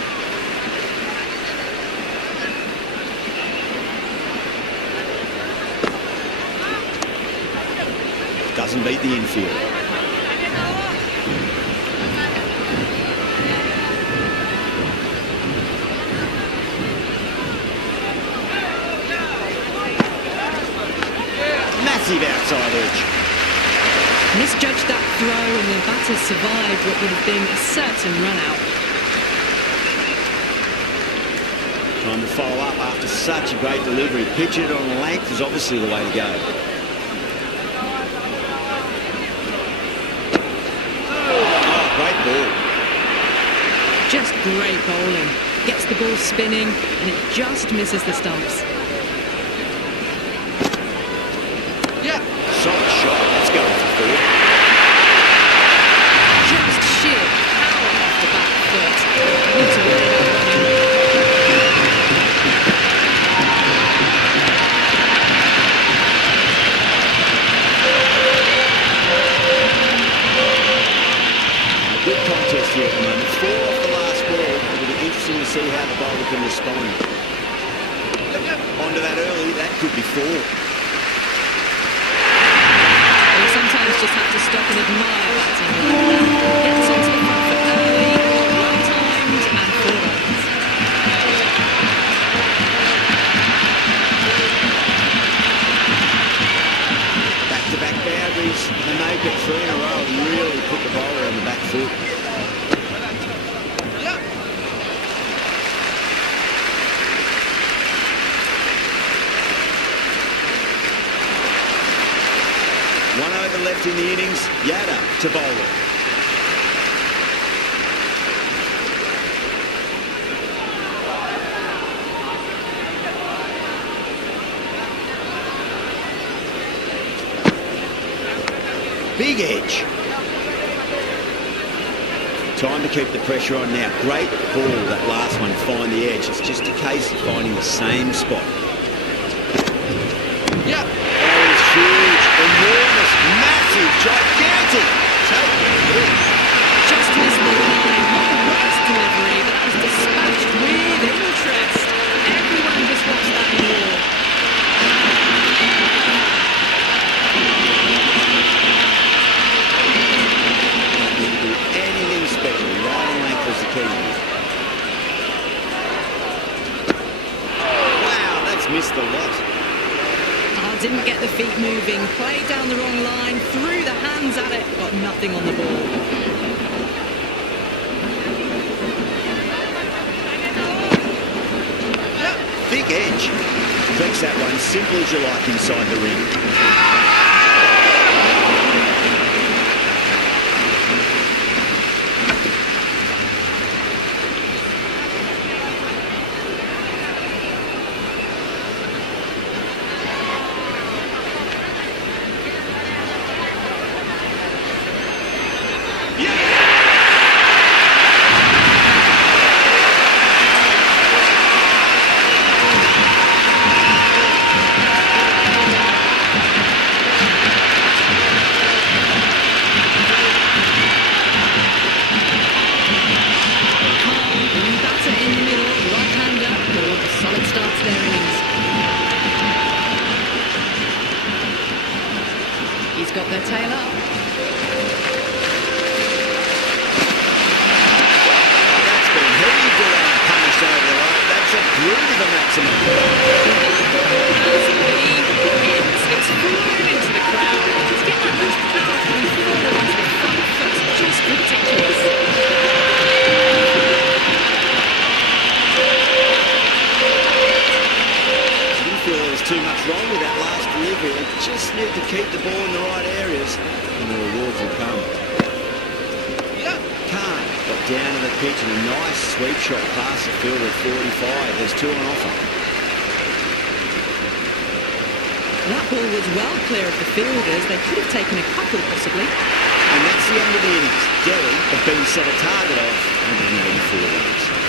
Doesn't beat the infield. Massive outside edge. Misjudged that throw and the batter survived what would have been a certain run-out. Trying to follow up after such a great delivery. Pitching it on length is obviously the way to go. Oh, great ball. Just great bowling. Gets the ball spinning and it just misses the stumps. Solid shot. Let's go for 4. Just sheer power off the back foot. Need to worry about running. A good contest here at the moment. 4 off the last ball. It'll be interesting to see how the bowler can respond. Onto that early. That could be 4. Sometimes just have to stop and admire batting. Gets onto the front foot early, well timed and 4 runs. Back-to-back boundaries. They make it 3 in a row and really put the bowler on the back foot. Left in the innings, Yada to bowler. Big edge. Time to keep the pressure on now. Great ball, that last one, find the edge. It's just a case of finding the same spot. Yep. That is huge, enormous, massive, gigantic. Take it. interest. Everyone just wants that in war. Didn't do anything special. Right on length was the key. Wow, that's missed a lot. Oh, didn't get the feet moving. Played down the wrong line. Threw the hands at it. Got nothing on the ball. Big edge. Flex that one, simple as you like inside the ring. Got their tail up. That's been heaved around, punished over the line. That's a groove of a maximum. It's flown into the crowd. To get that much power coming forward onto the front foot is just ridiculous. Didn't feel there was too much wrong with that last delivery. They just need to keep the ball in the right areas and the rewards will come. Khan got down to the pitch and a nice sweep shot past the field at 45. There's two on offer. That ball was well clear of the fielders. They could have taken a couple possibly. And that's the end of the innings. Derry have been set a target of 184 runs.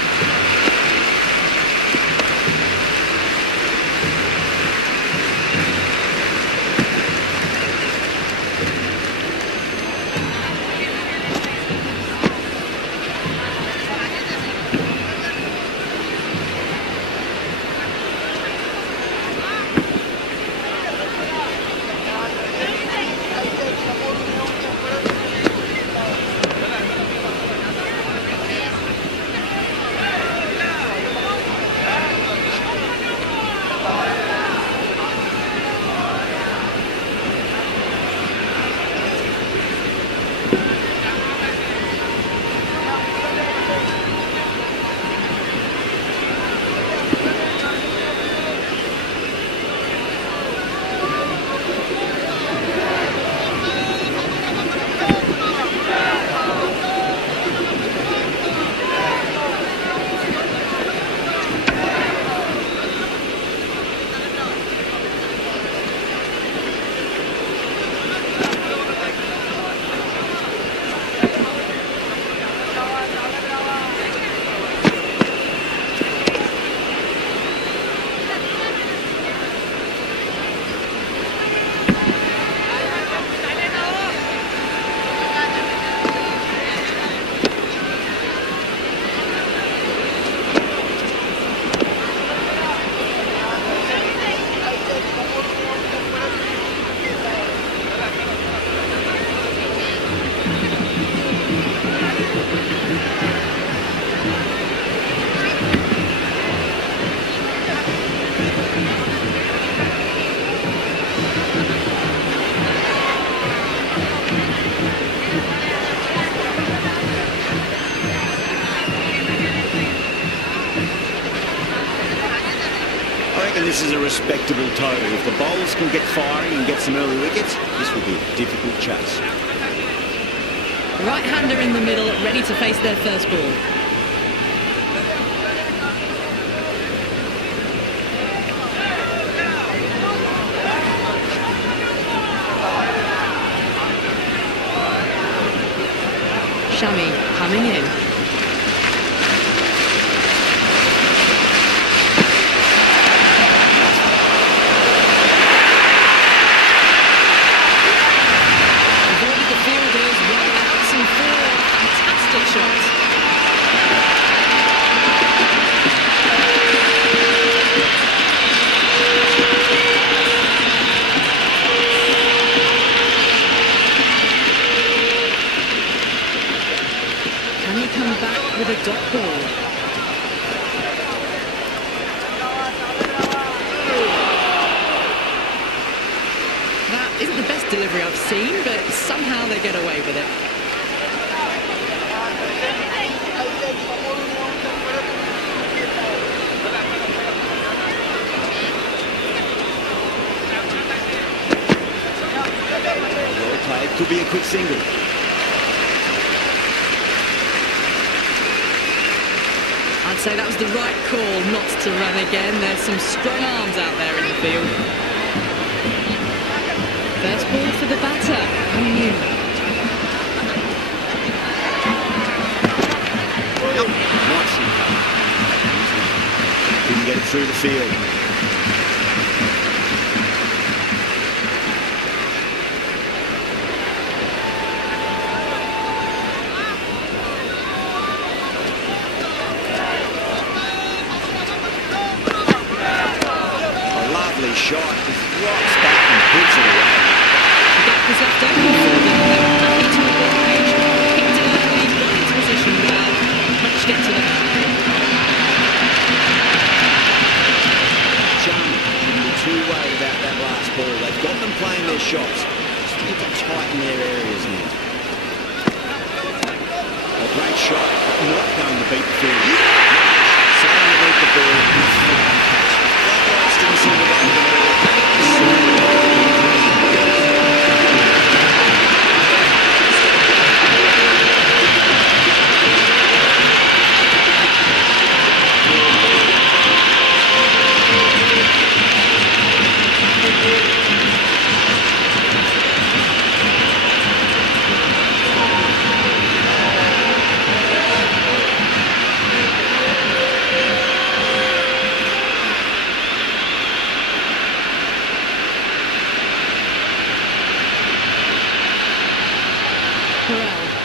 This is a respectable total. If the bowlers can get firing and get some early wickets, this will be a difficult chase. Right-hander in the middle, ready to face their first ball. Shami coming in. dot ball. That isn't the best delivery I've seen, but somehow they get away with it. Well played. Could be a quick single. I'd say that was the right call not to run again. There's some strong arms out there in the field. First ball for the batter, coming in. Nice. Didn't get it through the field. Shot, just rocks back and puts it away. The gap was left open for them. They were happy to oblige. Picked it early, got into position well, punched it to the back. Sharma shouldn't be too worried about that last ball. They've got them playing their shots. Just need to tighten their areas now. A great shot, but not going to beat the field. Sailing underneath the ball, it's not untouched. Floodlights didn't seem to run them all.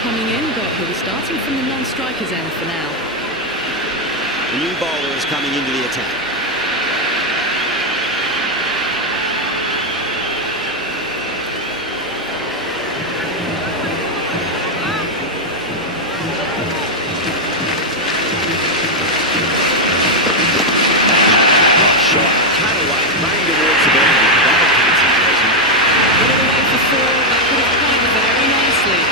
Coming in, but he'll be starting from the non-strikers end for now. The new bowler is coming into the attack. Hot shot, cut away, running towards the boundary. Bad concentration. Got it away for four, that could have played very nicely.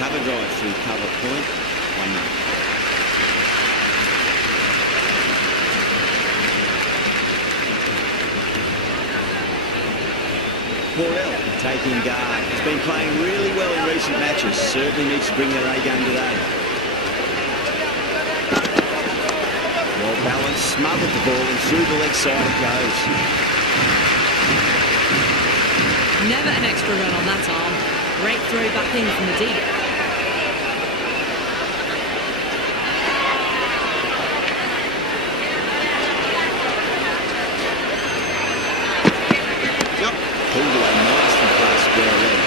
Cover drive through cover point. 1-0. Morel taking guard. He's been playing really well in recent matches. Certainly needs to bring their A game today. Well balanced, smothered the ball and through the leg side it goes. Never an extra run on that arm. Great throw back in from the deep. Pulled away nicely past square leg.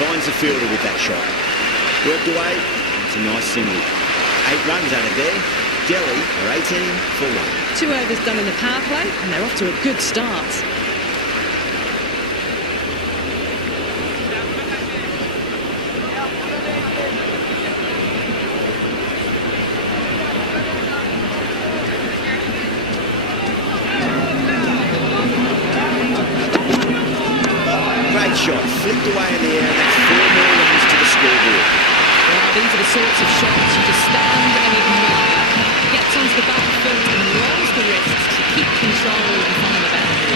Finds the fielder with that shot. Worked away. It's a nice single. 8 runs out of there. Delhi are 18 for 1. 2 overs done in the power play, and they're off to a good start. Great shot. Flicked away in the air. That's 4 more runs to the scoreboard. Well, These are the sorts of shots you just stand and admire. Gets onto the back foot and rolls the wrists to keep control and find the boundary.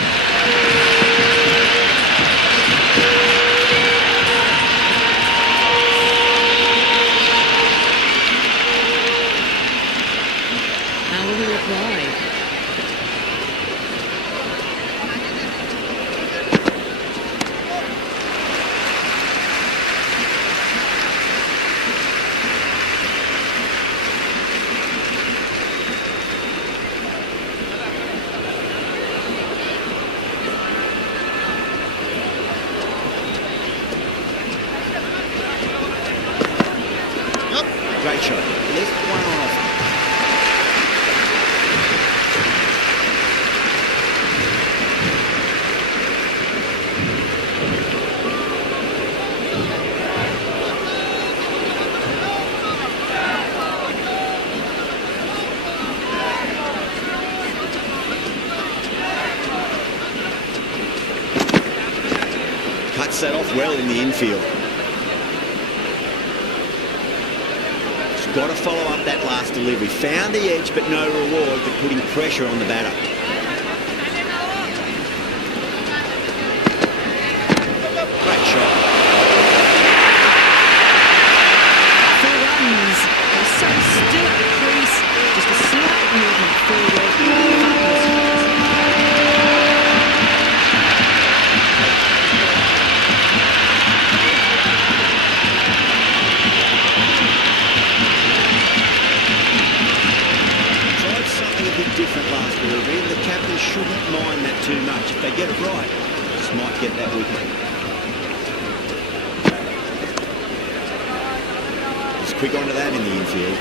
How will he reply? Great shot. Left one off. Cuts that off well in the infield. Got to follow up that last delivery. Found the edge, but no reward for putting pressure on the batter. Great shot. 4 runs. They're so still at the crease. Just a slight movement forward. Fabulous shot. Different last delivery, and the captain shouldn't mind that too much. If they get it right, just might get that wicket. Just quick onto that in the infield.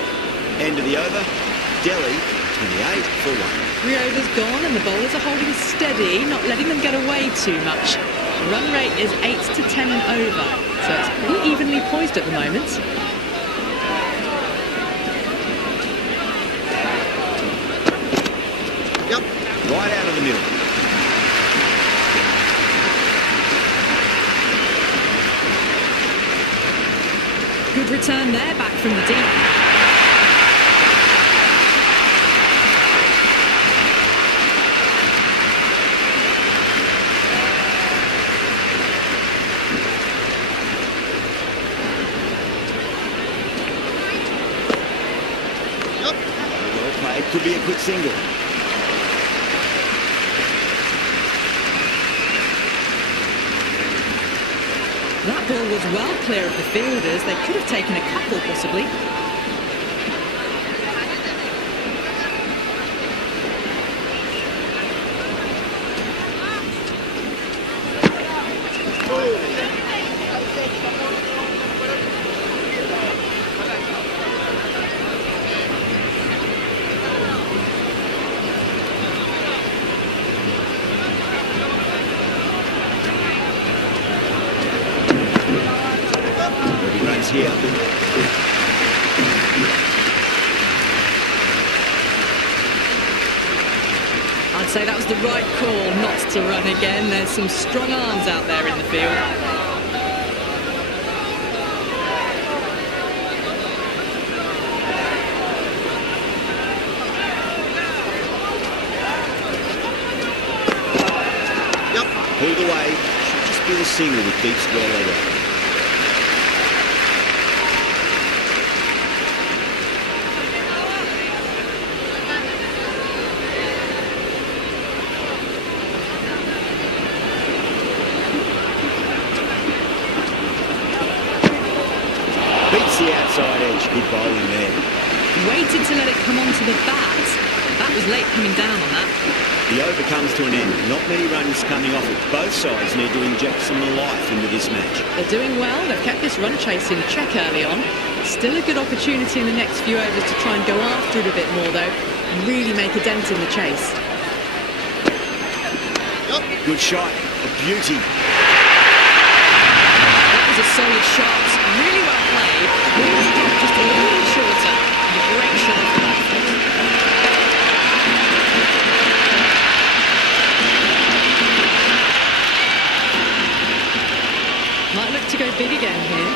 End of the over. Delhi 28 for 1. 3 overs gone and the bowlers are holding steady, not letting them get away too much. The run rate is 8 to 10 and over, so it's pretty evenly poised at the moment. Right out of the middle. Good return there, back from the deep. Well played. Could be a quick single. That ball was well clear of the fielders. They could have taken a couple, possibly. Here. I'd say that was the right call not to run again. There's some strong arms out there in the field. Pulled away. Should just be the single with deep square leg out. Beats the outside edge. Good bowling there. Waited to let it come onto the bat. That was late coming down on that. The over comes to an end. Not many runs coming off it. Both sides need to inject some life into this match. They're doing well. They've kept this run chase in check early on. Still a good opportunity in the next few overs to try and go after it a bit more, though, and really make a dent in the chase. Good shot. A beauty. That was a solid shot. Really well played. Just a little shorter. And a great shot off the back foot. Might look to go big again here.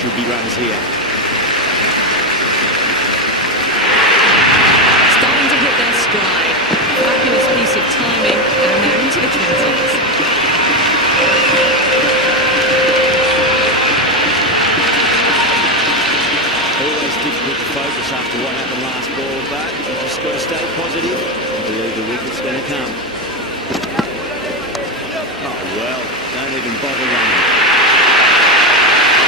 should be runs here. Starting to hit their stride. Fabulous piece of timing, and they're into the 20s. Always difficult to focus after what happened last ball, but you've just got to stay positive and believe the wicket's going to come. Oh, well, don't even bother running.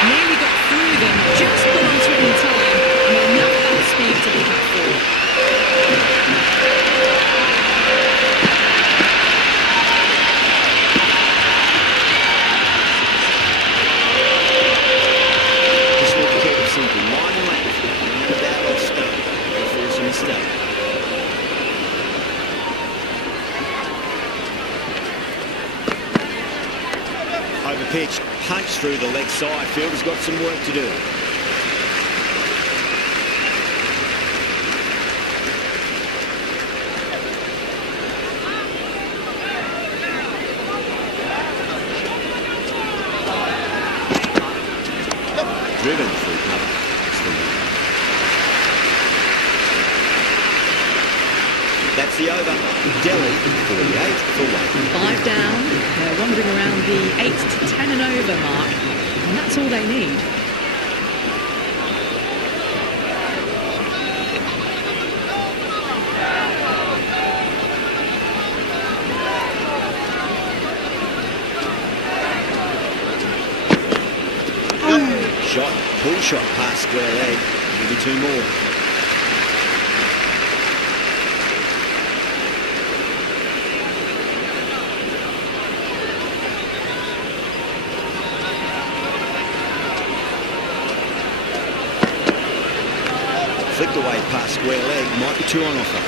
Nearly got through them, just got onto it in time, and enough bat speed to pick up 4. Simple, line and length, and the bat off stump, and force a mistake. Over pitch, punch through the leg side. Fielder's got some work to do. Driven through cover. That's the over. Delhi, 48 for 1. 5 down. They're wandering around the 8 to 10 and over mark, and that's all they need. Shot, pull shot past square leg. Maybe 2 more. Flicked away past square leg. Might be 2 on offer.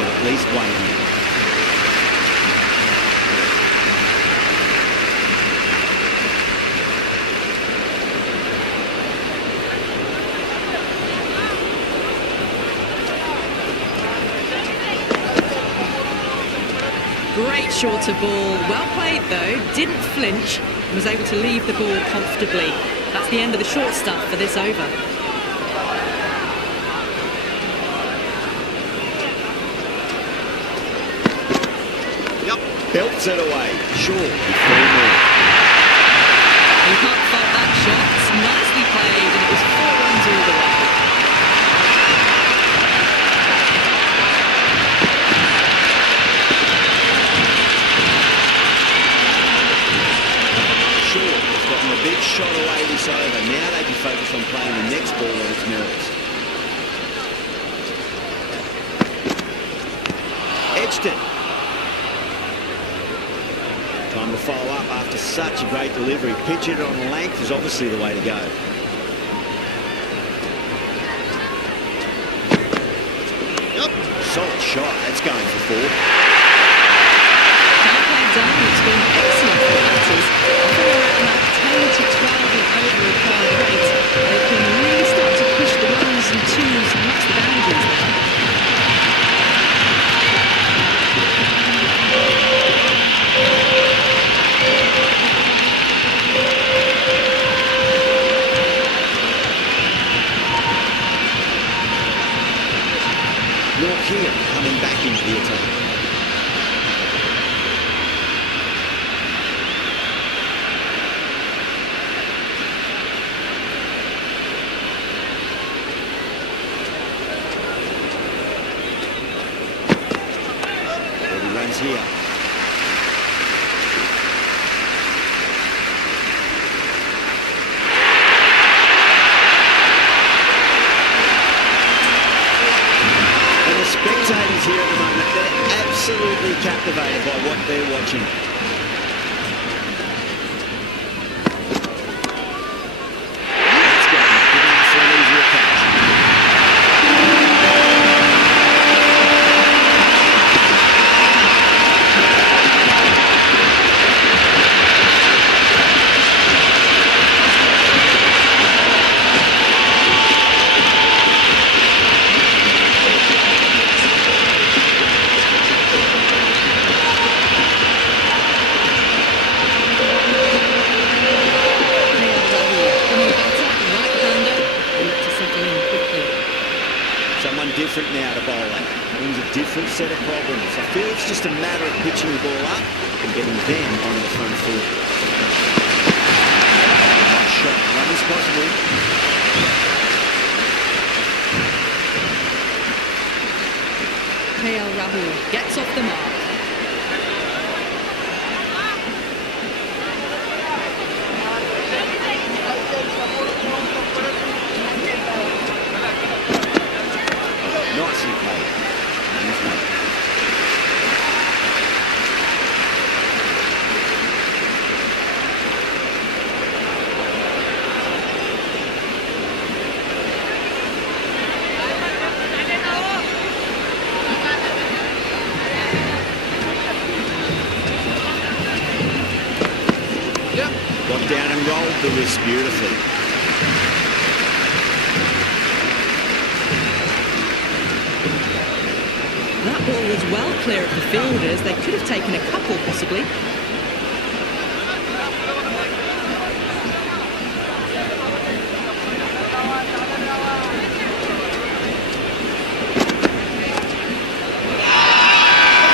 At least 1 here. Great shorter ball, well played though, didn't flinch, and was able to leave the ball comfortably. That's the end of the short stuff for this over. Belts it away. Sure, 3 more. You can't fault that shot. It's nicely played, and it was 4 runs all the way. Sure, they've gotten a big shot away this over. Now they can focus on playing the next ball on its merits. Edgton. Time to follow up after such a great delivery. Pitch it on length is obviously the way to go. Solid shot. That's going for 4. Power play done. It's been excellent for batters. Often around that 10 to 12 and over required rate, they can really start to push the runs and twos and match the boundaries now. Here, coming back into the attack. He runs here. Spectators here at the moment, they're absolutely captivated by what they're watching. That's going to be nice for an easier catch. Someone different now to bowl at. Brings a different set of problems. I feel it's just a matter of pitching the ball up and getting them onto the front foot. Shot, run is possible. KL Rahul gets off the mark. Nicely played. Got down and rolled the wrist beautifully. That ball was well clear of the fielders. They could have taken a couple, possibly.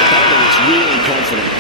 The bowler looks really confident.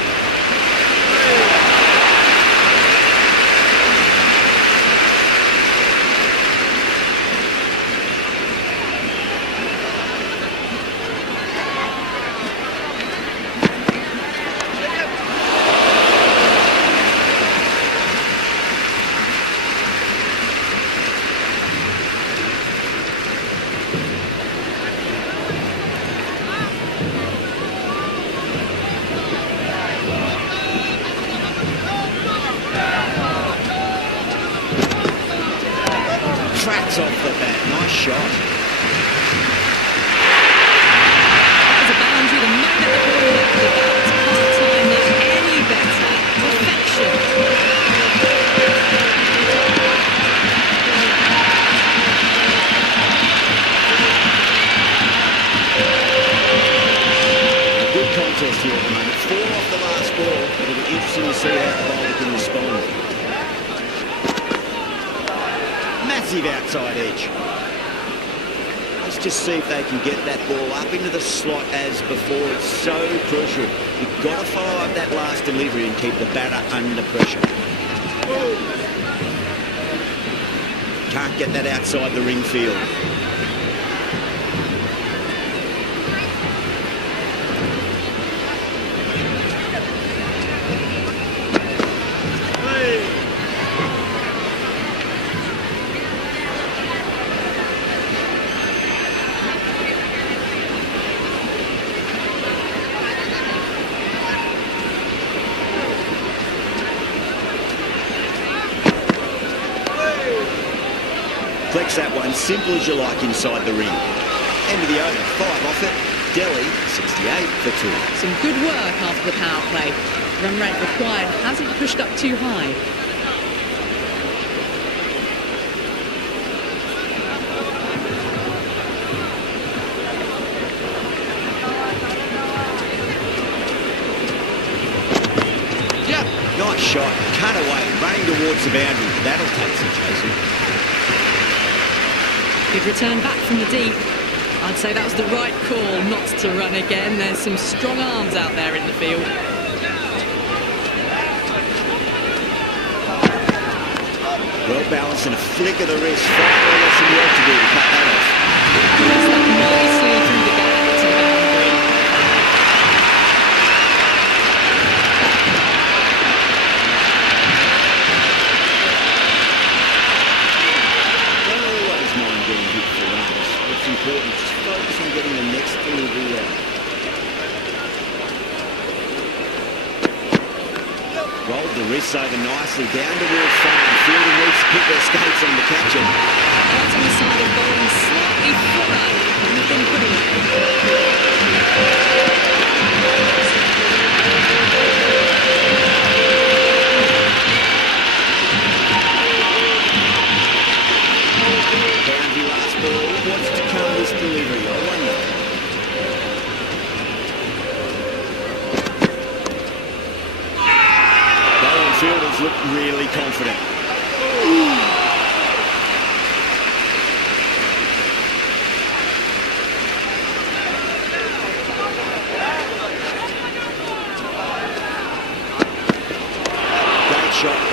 Cracks off the bat. Nice shot. That was a boundary the moment the ball left the bat. Can't time it any better. Perfection. A good contest here at the moment. 4 off the last ball. It'll be interesting to see how the bowler can respond. Massive outside edge. Let's just see if they can get that ball up into the slot as before. It's so crucial. You've got to follow up that last delivery and keep the batter under pressure. Can't get that outside the ring field. Flex that one, simple as you like inside the ring. End of the over, 5 off it. Delhi, 68 for 2. Some good work after the power play. Run rate required hasn't pushed up too high. Nice shot, cut away, running towards the boundary. That'll take some chasing. Good return back from the deep. I'd say that was the right call not to run again. There's some strong arms out there in the field. Well balanced and a flick of the wrist. Finally got some work to do to cut that off. Placed that nicely through the gap to the boundary. Don't always mind getting hit for runs. It's important. Just focus on getting the next delivery out. Rolled the wrists over nicely down towards front. The fielder needs to put their skates on the catcher. Out on the side of bowling slightly fuller than they've been putting it. Boundary last ball. What's to come this delivery? I wonder. Bowling fielders look really confident.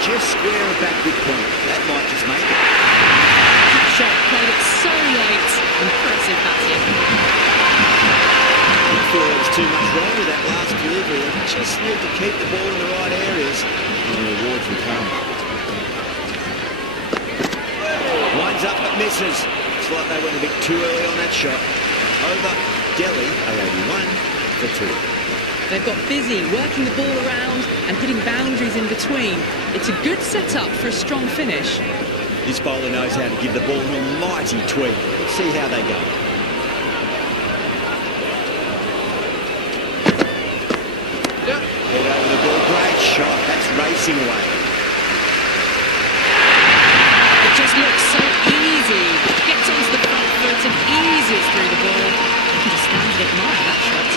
just square a backward point. That might just make it. That shot played it so late. Impressive batting. I feel there was too much wrong with that last delivery. They just need to keep the ball in the right areas and the rewards will come. Winds up but misses. Looks like they went a bit too early on that shot. Over Delhi, are 81 for 2. They've got busy working the ball around and hitting boundaries in between. It's a good setup for a strong finish. This bowler knows how to give the ball an almighty tweak. Let's see how they go. Head over the ball, great shot. That's racing away. It just looks so easy. Gets onto the front foot and eases through the ball. You can just stand and admire that shot.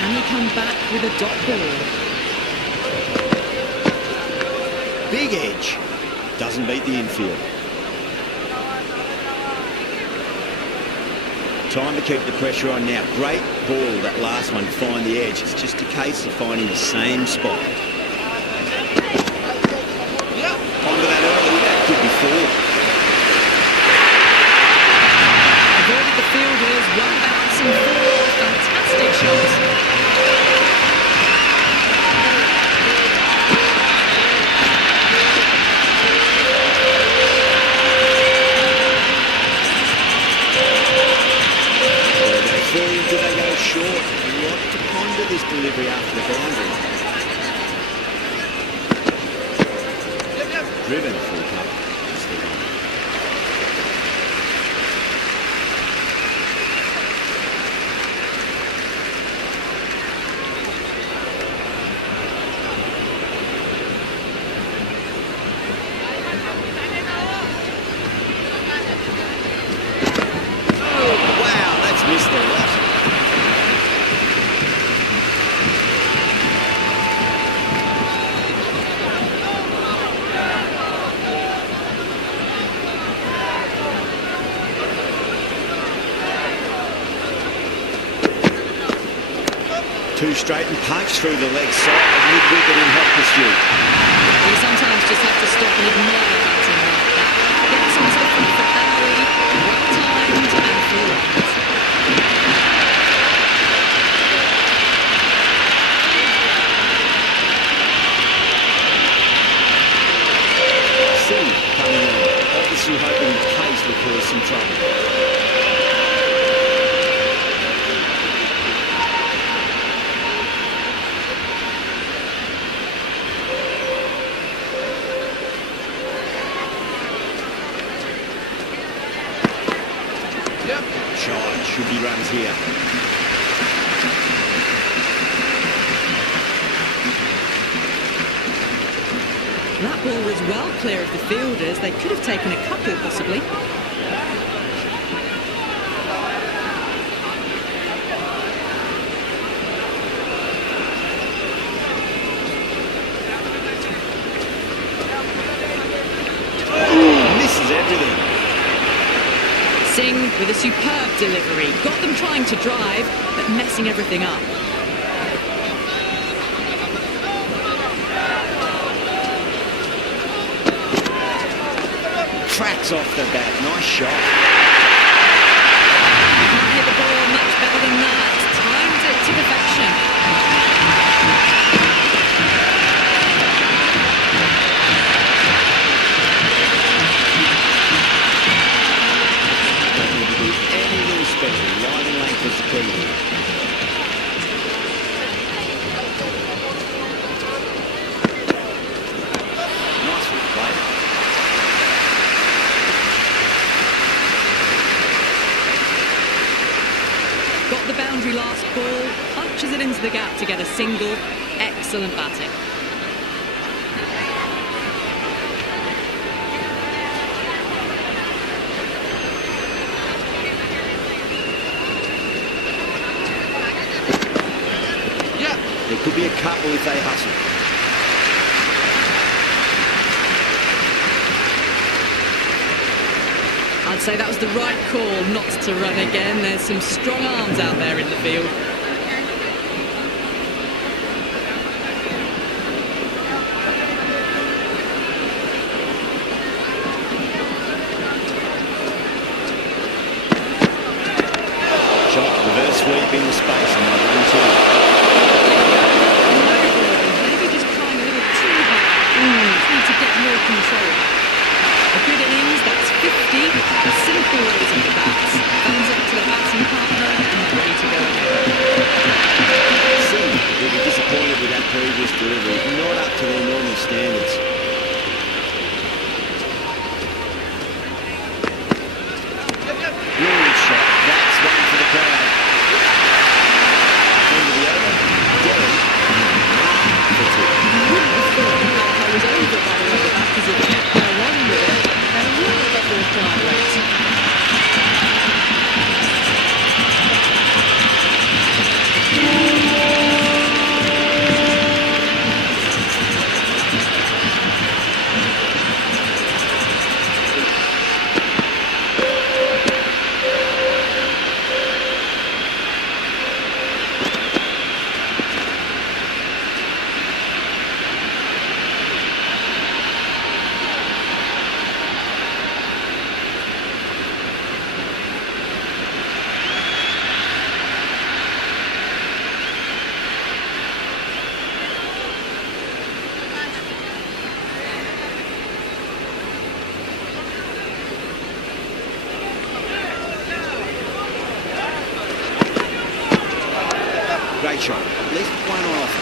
Can he come back with a dot ball? Big edge. Doesn't beat the infield. Time to keep the pressure on now. Great ball, that last one, find the edge. It's just a case of finding the same spot. Onto that early, that could be 4. Avoided the fielders, one bounce and 4. Fantastic shots. Do they go short? A lot to ponder this delivery after the boundary. Driven full cover. Oh, wow, that's missed a lot. Two straight and punch through the leg side, mid-wicket in hot pursuit. You sometimes just have to stop and admire batting like that. Gets onto the front foot early, well timed and full right. See, coming on. Obviously hoping the pace will cause some trouble. Shot, should be runs here. That ball was well clear of the fielders. They could have taken a couple, possibly. Misses everything. Singh with a superb delivery. Got them trying to drive, but messing everything up. Tracks off the bat. Nice shot. Can't hit the ball much better than that. Timed it to perfection. Don't need to do anything special. Line and length is the key. Nicely played. Got the boundary last ball, punches it into the gap to get a single. Excellent batting. There could be a couple if they hustle. I'd say that was the right call not to run again. There's some strong arms out there in the field. Shot, reverse sweep in the space and 1-2. Maybe just trying a little too hard. Need to get more control. A good innings, that's 50. A simple raise of the bats. Thumbs up to the batting partner and ready to go again. Seemed to be disappointed with that previous delivery. Not up to their normal standards. Brilliant shot. That's one for the crowd. End of the over. Delhi. For two. Wouldn't have thought I was over by the way the batters have kept their run with it. They're a little bit more fly rate. Great shot. At least one on offer.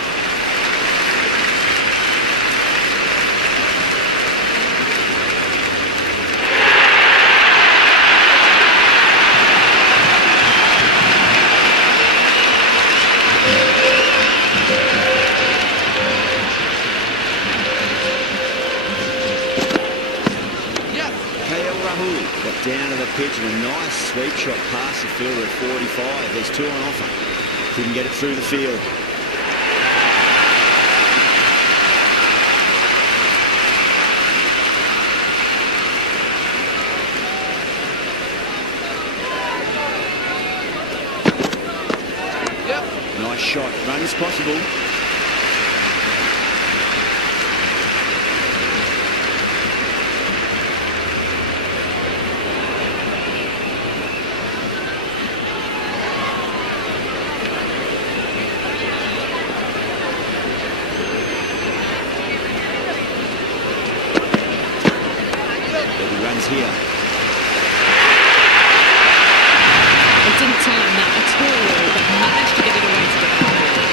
Got down to the pitch and a nice sweep shot past the fielder at 45. There's two on offer. Couldn't get it through the field. Nice shot. Run is possible. Here. It didn't time that at all, but managed to get it away to the boundary.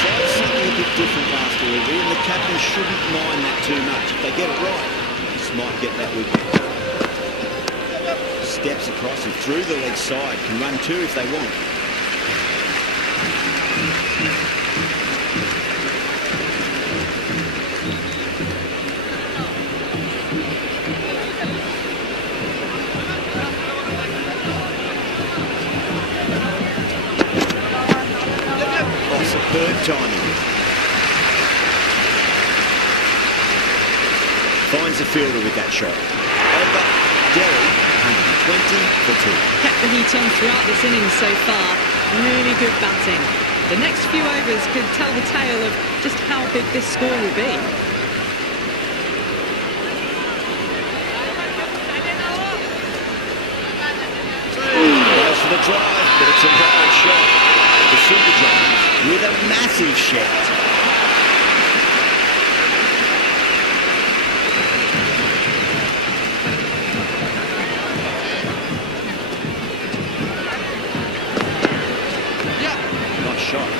Tried something a bit different last delivery, and the captain shouldn't mind that too much. If they get it right, this might get that wicket. Steps across and through the leg side. Can run two if they want. Superb timing. Finds the fielder with that shot. Over Delhi, 120 for two. Kept the heat on throughout this innings so far. Really good batting. The next few overs could tell the tale of just how big this score will be. Goes for the drive, but it's a wild shot. The super drive with a massive shout. Nice shot.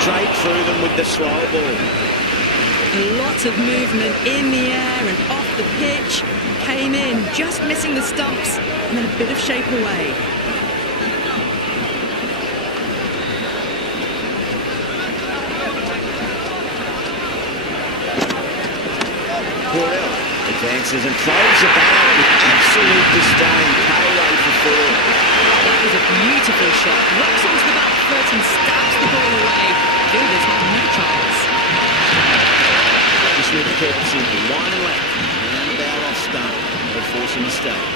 Straight through them with the slow ball. A lot of movement in the air and off the pitch. came in, just missing the stumps, and then a bit of shape away. Advances and throws the bat out with absolute disdain. Cut away for four. That was a beautiful shot. Rocks onto the back foot and stabs the ball away. Fielders have no chance. Just need to keep it simple. Line and left. And about off stump. They'll force a mistake.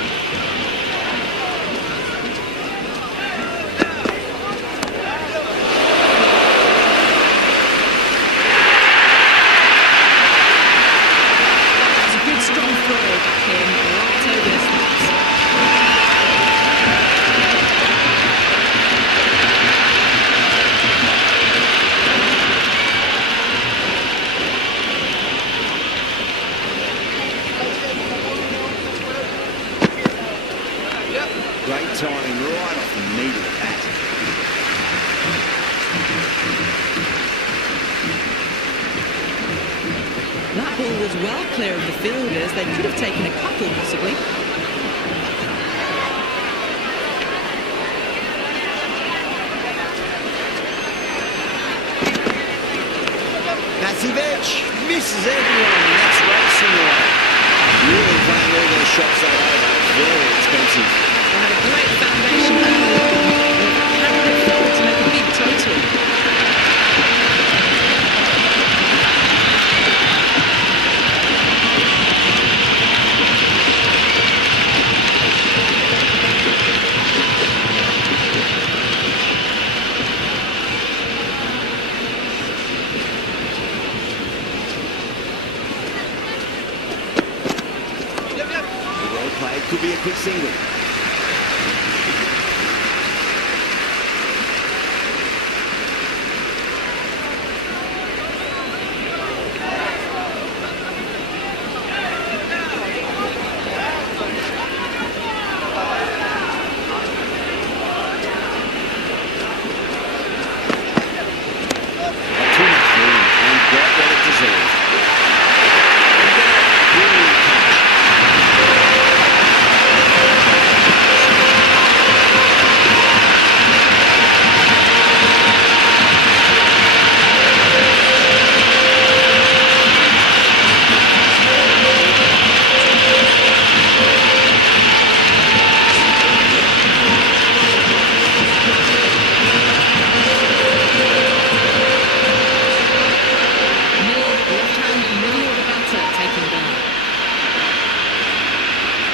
Great timing right off the meat of the bat. That ball was well clear of the fielders. They could have taken a couple, possibly. Massive edge. Misses everyone, and that's racing away. Really playing all those shots over. Very expensive. They had a great foundation early on. They've carried it forward to make a big total. Well played. Could be a quick single.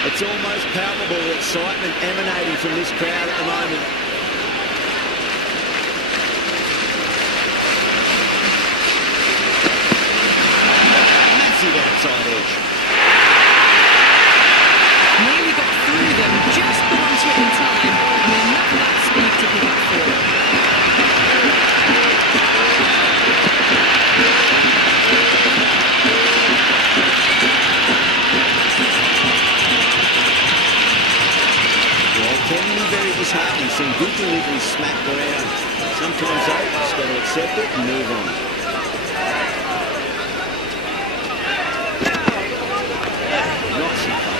It's almost palpable excitement emanating from this crowd at the moment. Massive outside edge. Nearly got through them, just got onto it in time, and enough of that speed to pick up four. Disheartening, seeing good delivery smacked around. Sometimes though, just got to accept it and move on. Not so far.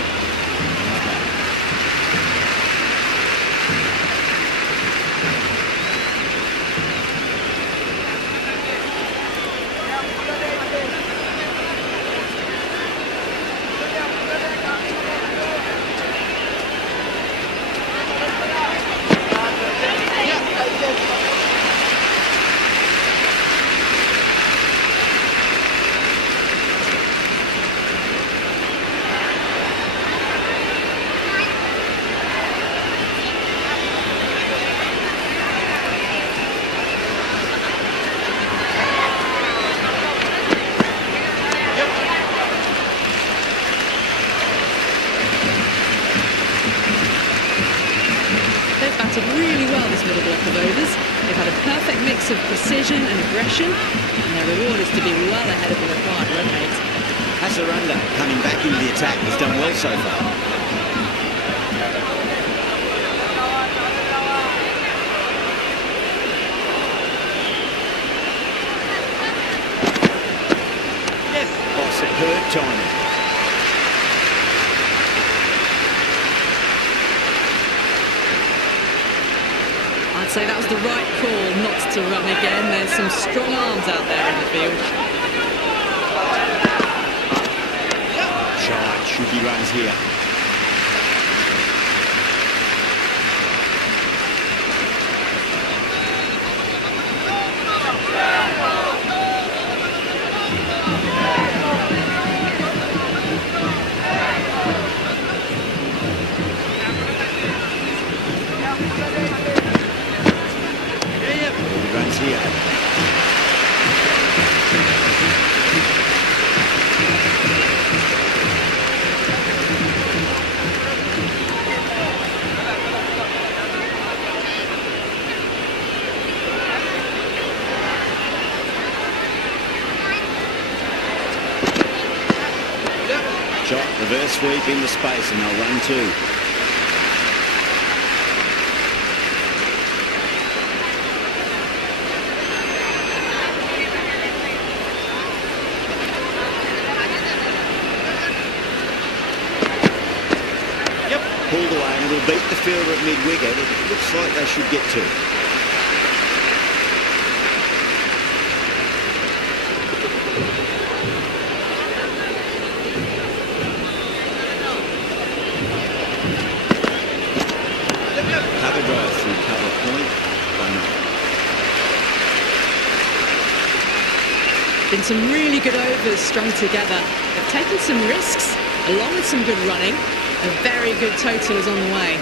Really well this middle block of overs. They've had a perfect mix of precision and aggression, and their reward is to be well ahead of the required run rate. Hasaranda coming back into the attack. He's done well so far. Yes. Oh, superb timing. say that was the right call not to run again. There's some strong arms out there in the field. Shy, should be runs here. Runs here. Shot, reverse sweep into space, and they'll run two. Pulled away, and it'll beat the fielder at mid-wicket. It looks like they should get two. Cover drive through cover point. 1-0. Been some really good overs strung together. They've taken some risks, along with some good running. A very good total is on the way.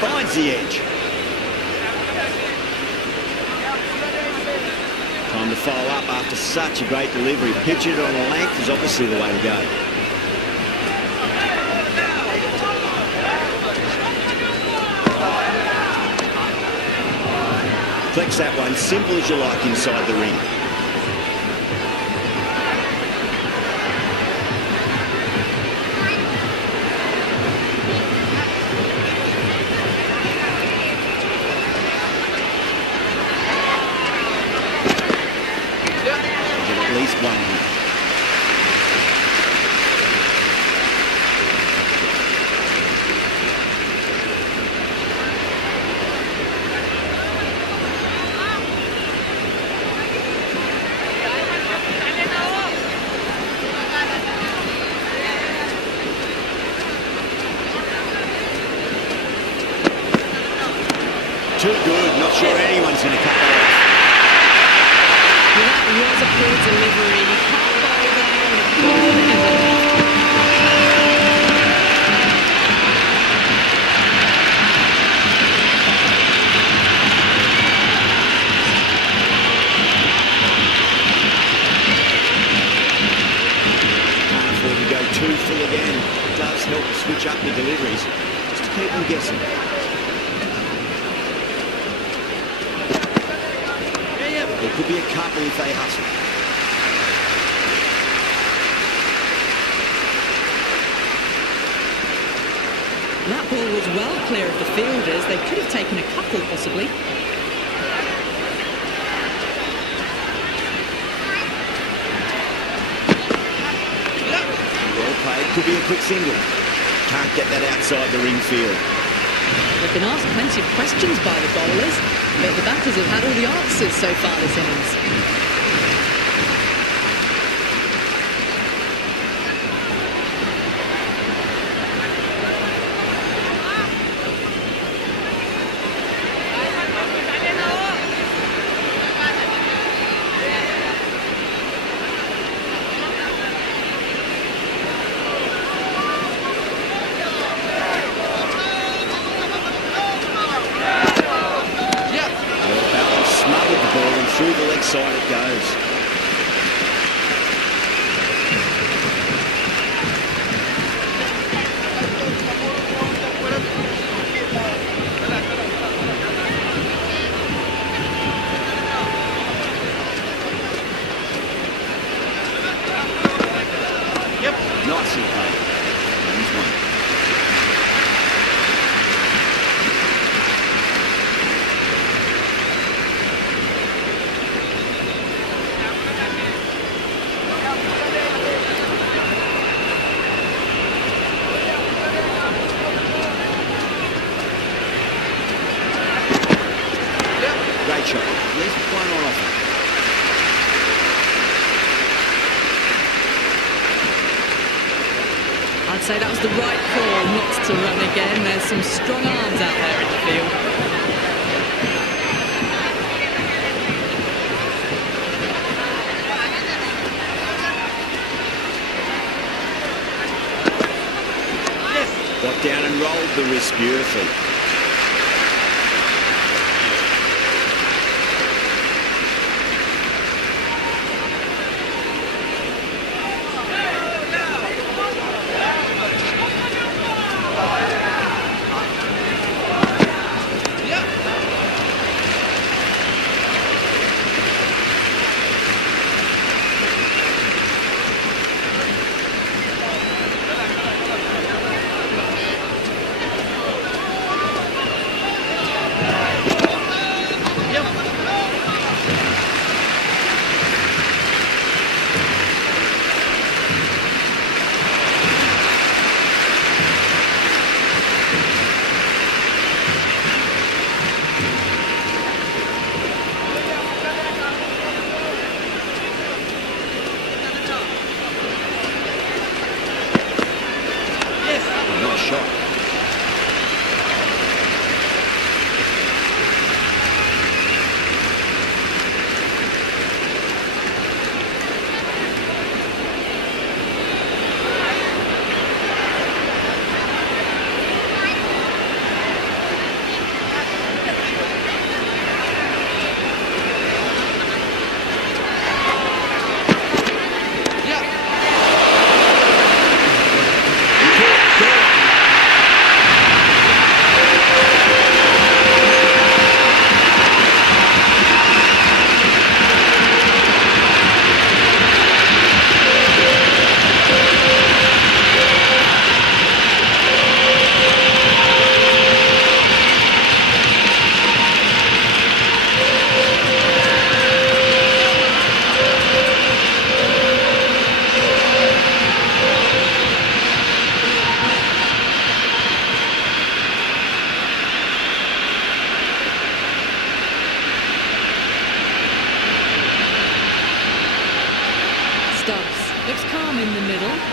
Finds the edge. Time to follow up after such a great delivery. Pitch it on a length is obviously the way to go. Flex that one, simple as you like inside the ring. Get at least one here. Too good, not sure anyone's going to cut that off. Well, that was a poor delivery. You can't bowl there, and it couldn't ever left. Can't afford to go too full again. It does help to switch up the deliveries, just to keep them guessing. There could be a couple if they hustle. That ball was well clear of the fielders. They could have taken a couple, possibly. Well played, could be a quick single. Can't get that outside the ring field. They've been asked plenty of questions by the bowlers, but the batters have had all the answers so far this innings. Through the leg side it goes. say that was the right call not to run again. There's some strong arms out there in the field. Got down and rolled the wrist beautifully.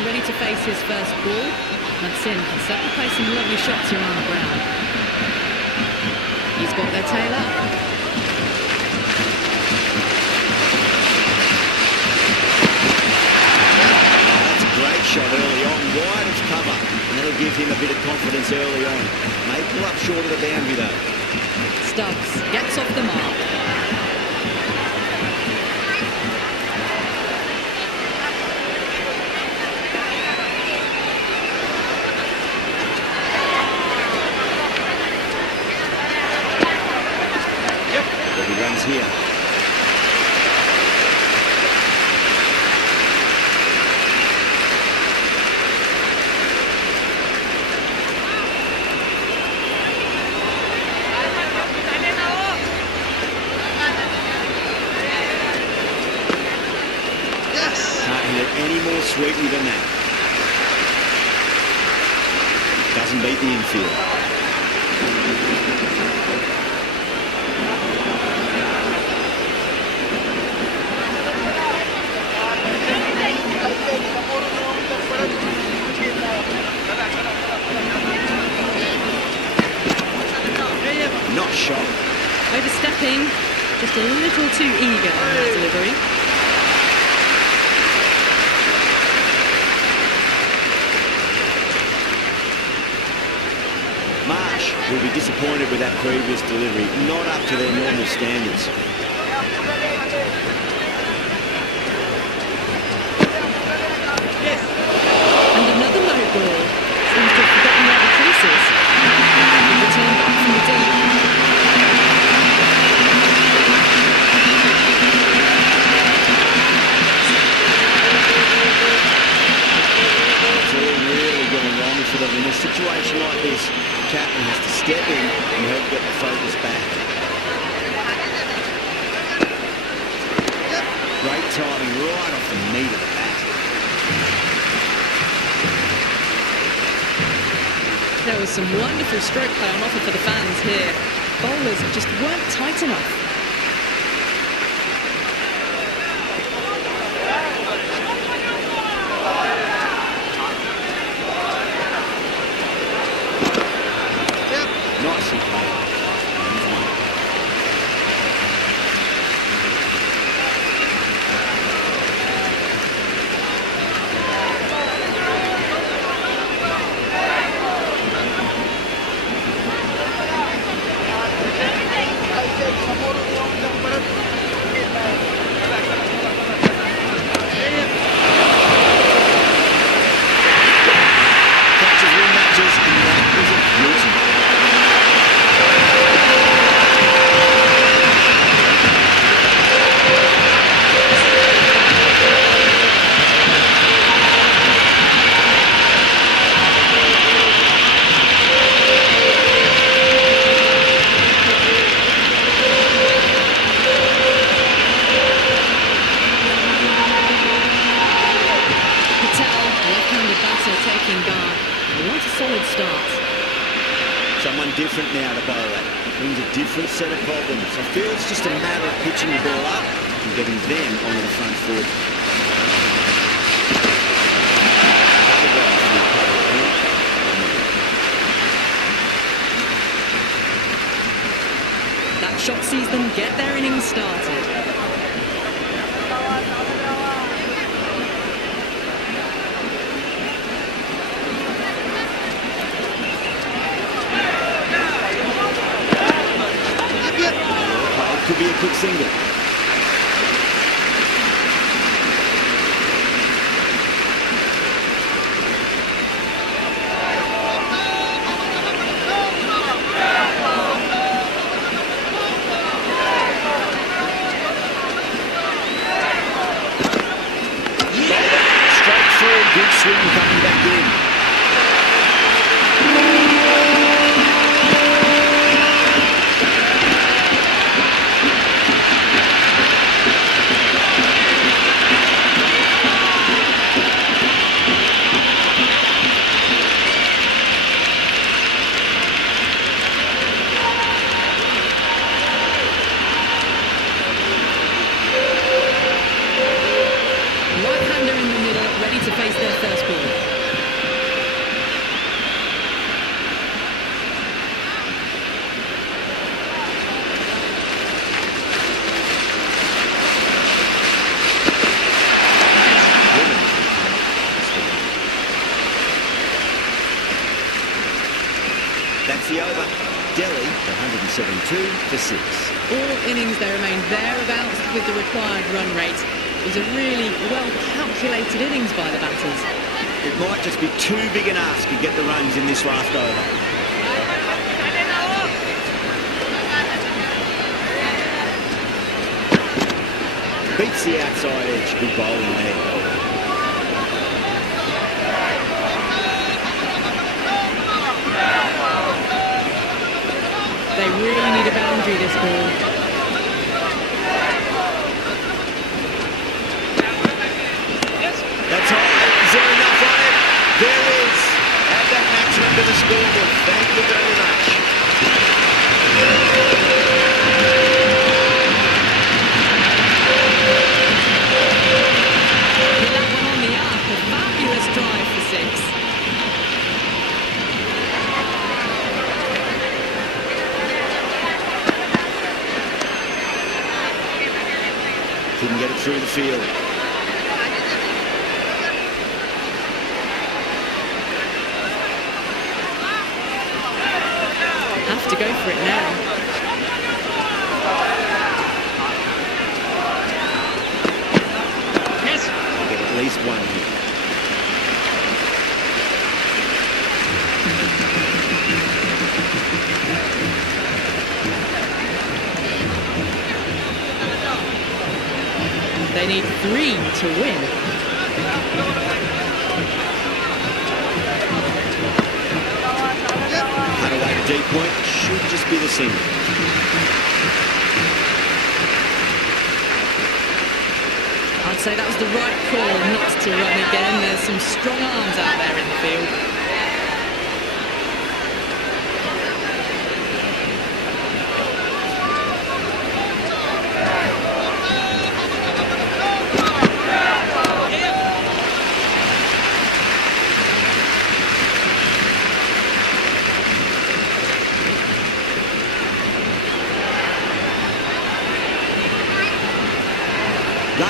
Ready to face his first ball. That's in. Can certainly play some lovely shots here on the ground. He's got their tail up. That's a great shot early on, wide of cover, and that'll give him a bit of confidence early on. May pull up short of the boundary though. Stubbs gets off the mark. Here. Can't hit it any more sweetly than that. Doesn't beat the infield. Not shot. Overstepping, just a little too eager on that delivery. Marsh will be disappointed with that previous delivery, not up to their normal standards. And another low ball. Seems to have forgotten where the crease is. Return back from the deep. It's all really going wrong for them. In a situation like this, the captain has to step in and help get the focus back. Great timing right off the meat of the bat. There was some wonderful stroke play on offer for the fans here. Bowlers just weren't tight enough. Nicely played. Catches win matches, and that is a beauty. Taking guard. They want a solid start. Someone different now to bowl at. Brings a different set of problems. I feel it's just a matter of pitching the ball up and getting them onto the front foot. That shot sees them get their innings started. Could be a quick single. Straight through, good swing coming back in. To face their first ball. That's the over. Delhi, 172 for 6. All innings, they remain thereabouts with the required run rate. It was a really well-calculated innings by the batters. It might just be too big an ask to get the runs in this last over. Beats the outside edge. Good bowling there. They really need a boundary this ball. That's all. Is there enough on it? There is. Add that maximum to the scoreboard. Thank you very much. With that one on the up, a fabulous drive for 6. Couldn't get it through the field. Have to go for it now. Yes. I'll get at least one here. They need 3 to win. Deep point should just be the single. I'd say that was the right call not to run again. There's some strong arms out there in the field.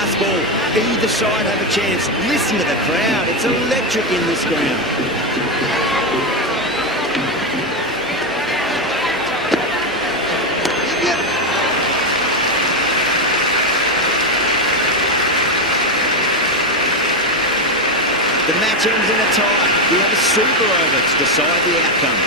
last ball. Either side have a chance. Listen to the crowd. It's electric in this ground. The match ends in a tie. We have a super over to decide the outcome.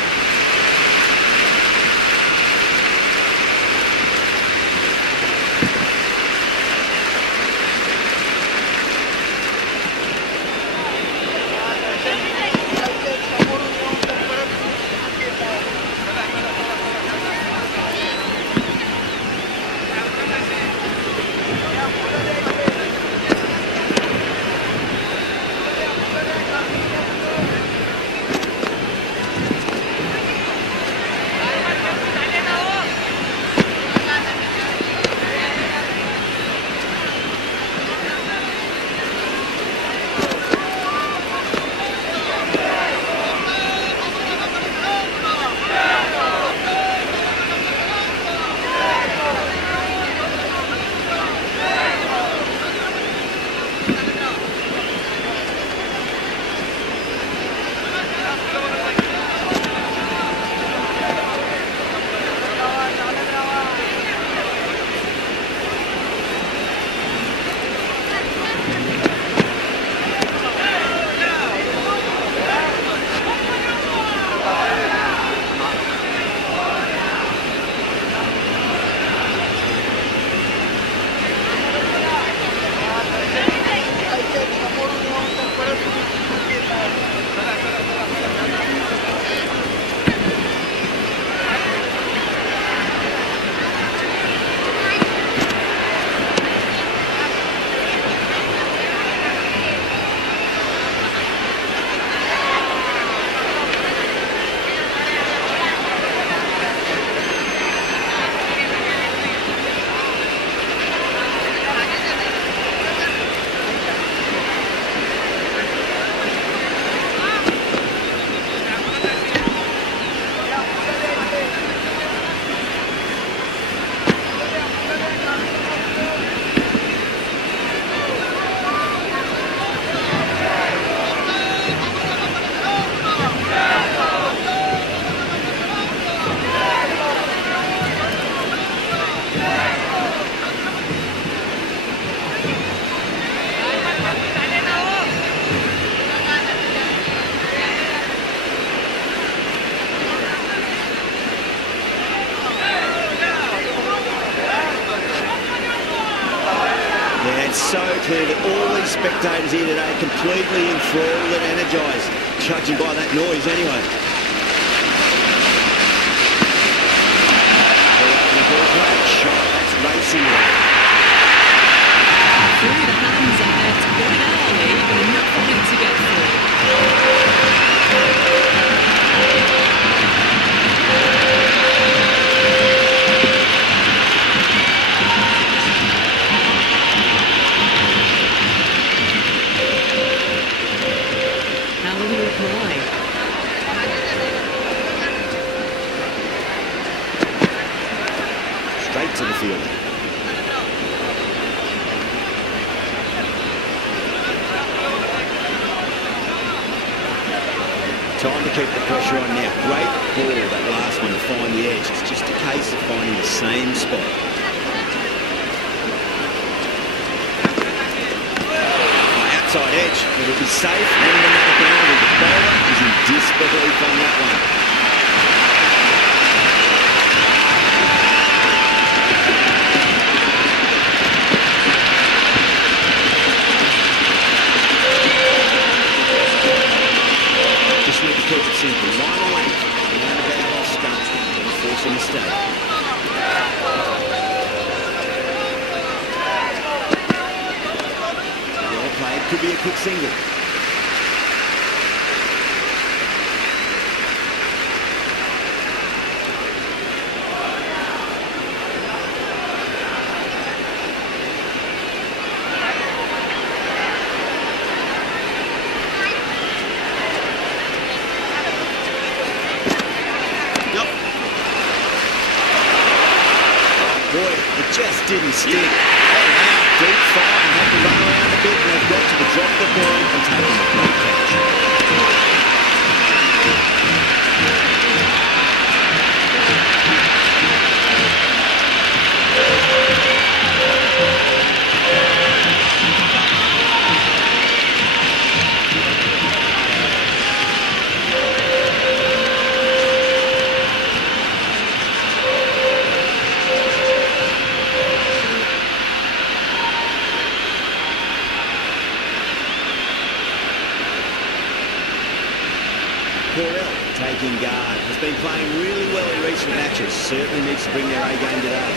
So clear that all these spectators here today completely enthralled and energised, judging by that noise anyway. Great shot, that's racing. Through the hands there to put it early, but enough on it to get through. Straight to the field. Time to keep the pressure on now. Great ball, that last one, to find the edge. It's just a case of finding the same spot. Outside edge, but it'll be safe and another boundary. The bowler is in disbelief on that one. Just need to keep it simple. Line away, around about off stump, and force a mistake. Could be a quick single. Boy, it just didn't stick. Oh, wow. deep fire and had to run around a bit, and they've got to the drop of the ball and taken a great catch. Taking guard, has been playing really well in recent matches. Certainly needs to bring their A game today.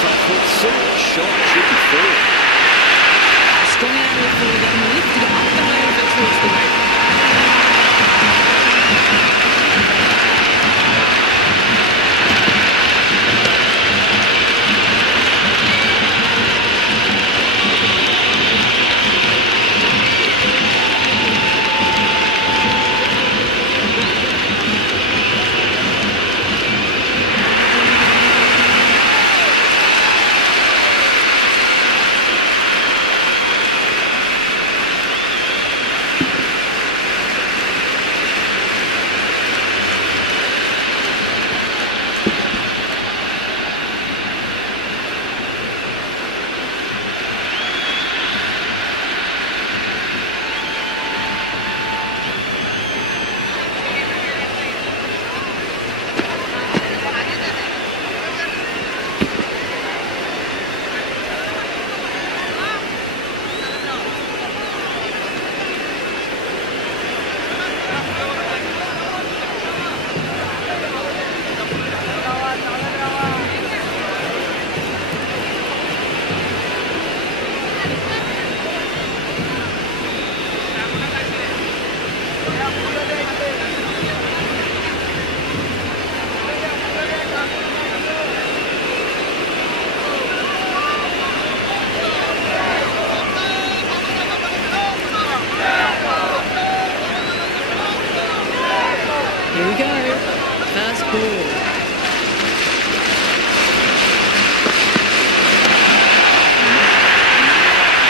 Front foot shot should be forward. Strong area for them, lifted it up and over towards the rope. Here we go. First ball.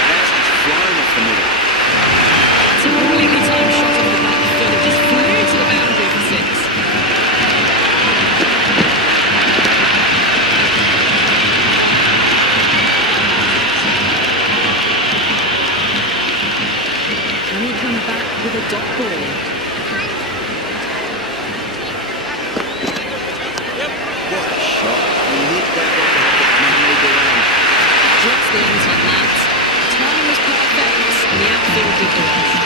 That's just flown off the middle. It's a brilliantly timed shot off the back foot. It just flew to the boundary for six. Can he come back with a dot ball? Just the ends on that. Time was perfect and the outfield did the rest.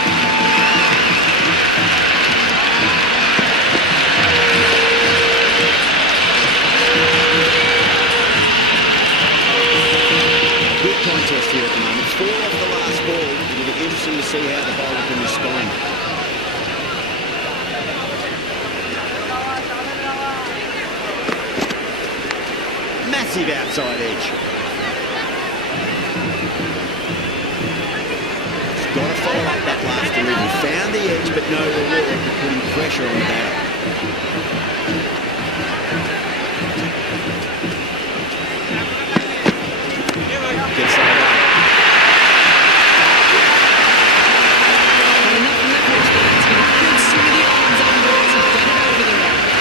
Good contest here at the moment. 4 off the last ball. It'll be interesting to see how the bowler can respond. Massive outside edge. Got to follow up that last delivery. Found the edge, but no reward for putting pressure on the batter. Gets that away. Well, enough leverage there. It's been a good swing of the arms under it to get it over the rope.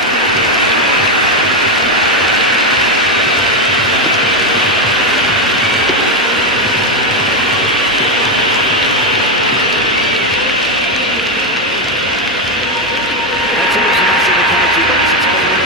That's always nice in the country box. It's been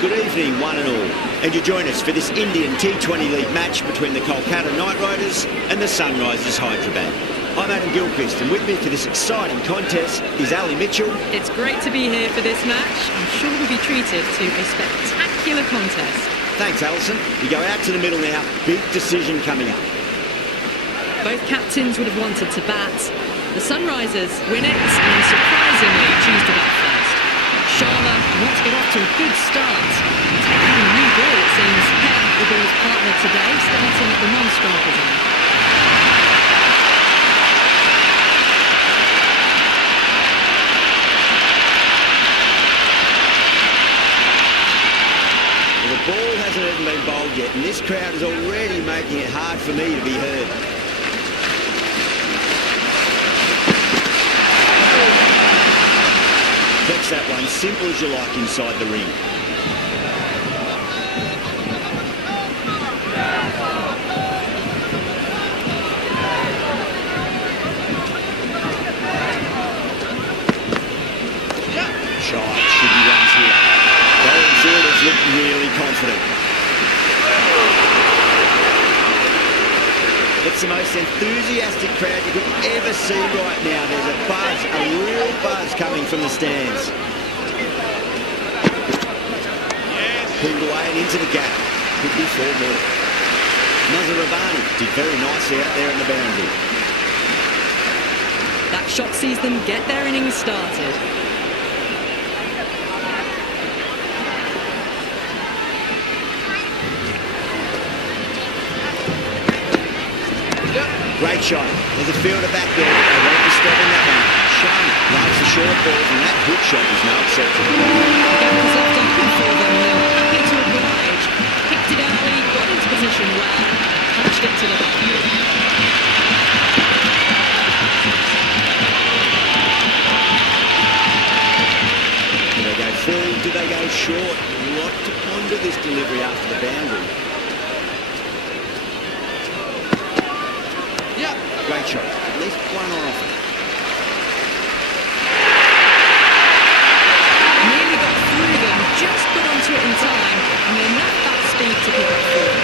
Good evening, one and all. And you join us for this Indian T20 League match between the Kolkata Knight Riders and the Sunrisers Hyderabad. I'm Adam Gilchrist, and with me for this exciting contest is Ali Mitchell. It's great to be here for this match. I'm sure we'll be treated to a spectacular contest. Thanks, Alison. We go out to the middle now. Big decision coming up. Both captains would have wanted to bat. The Sunrisers win it and surprisingly choose to bat first. Sharma wants to get off to a good start. Taking a new ball, it seems. Head will be his partner today, starting at the non-striker zone. Well, the ball hasn't even been bowled yet, and this crowd is already making it hard for me to be heard. Fetch that one, simple as you like, inside the ring. Shot, should be runs here. Bowling orders look really confident. It's the most enthusiastic crowd you could ever see right now. There's a buzz, a real buzz coming from the stands. Pulled away and into the gap. Could be 4 more. Nazarabani did very nicely out there in the boundary. That shot sees them get their innings started. Great shot. There's a fielder back there, but they won't be stopping that one. Sharma loves the short balls, and that hook shot is no exception. The gap was left open for them. They were happy to oblige. Picked it early, got into position well, punched it to the back. Do they go full? Do they go short? A lot to ponder this delivery after the boundary. Great shot. At least one on offer. Nearly got through them, just got onto it in time, and then that speed to pick up form.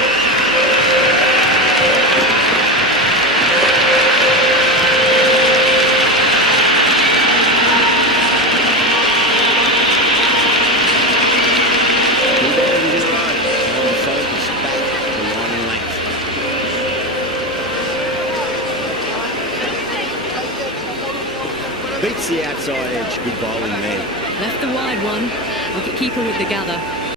Two boundaries in a row. On the focus, back to line and length. Beats the outside edge. Good bowling there. Left the wide one. Wicket keeper with the gather.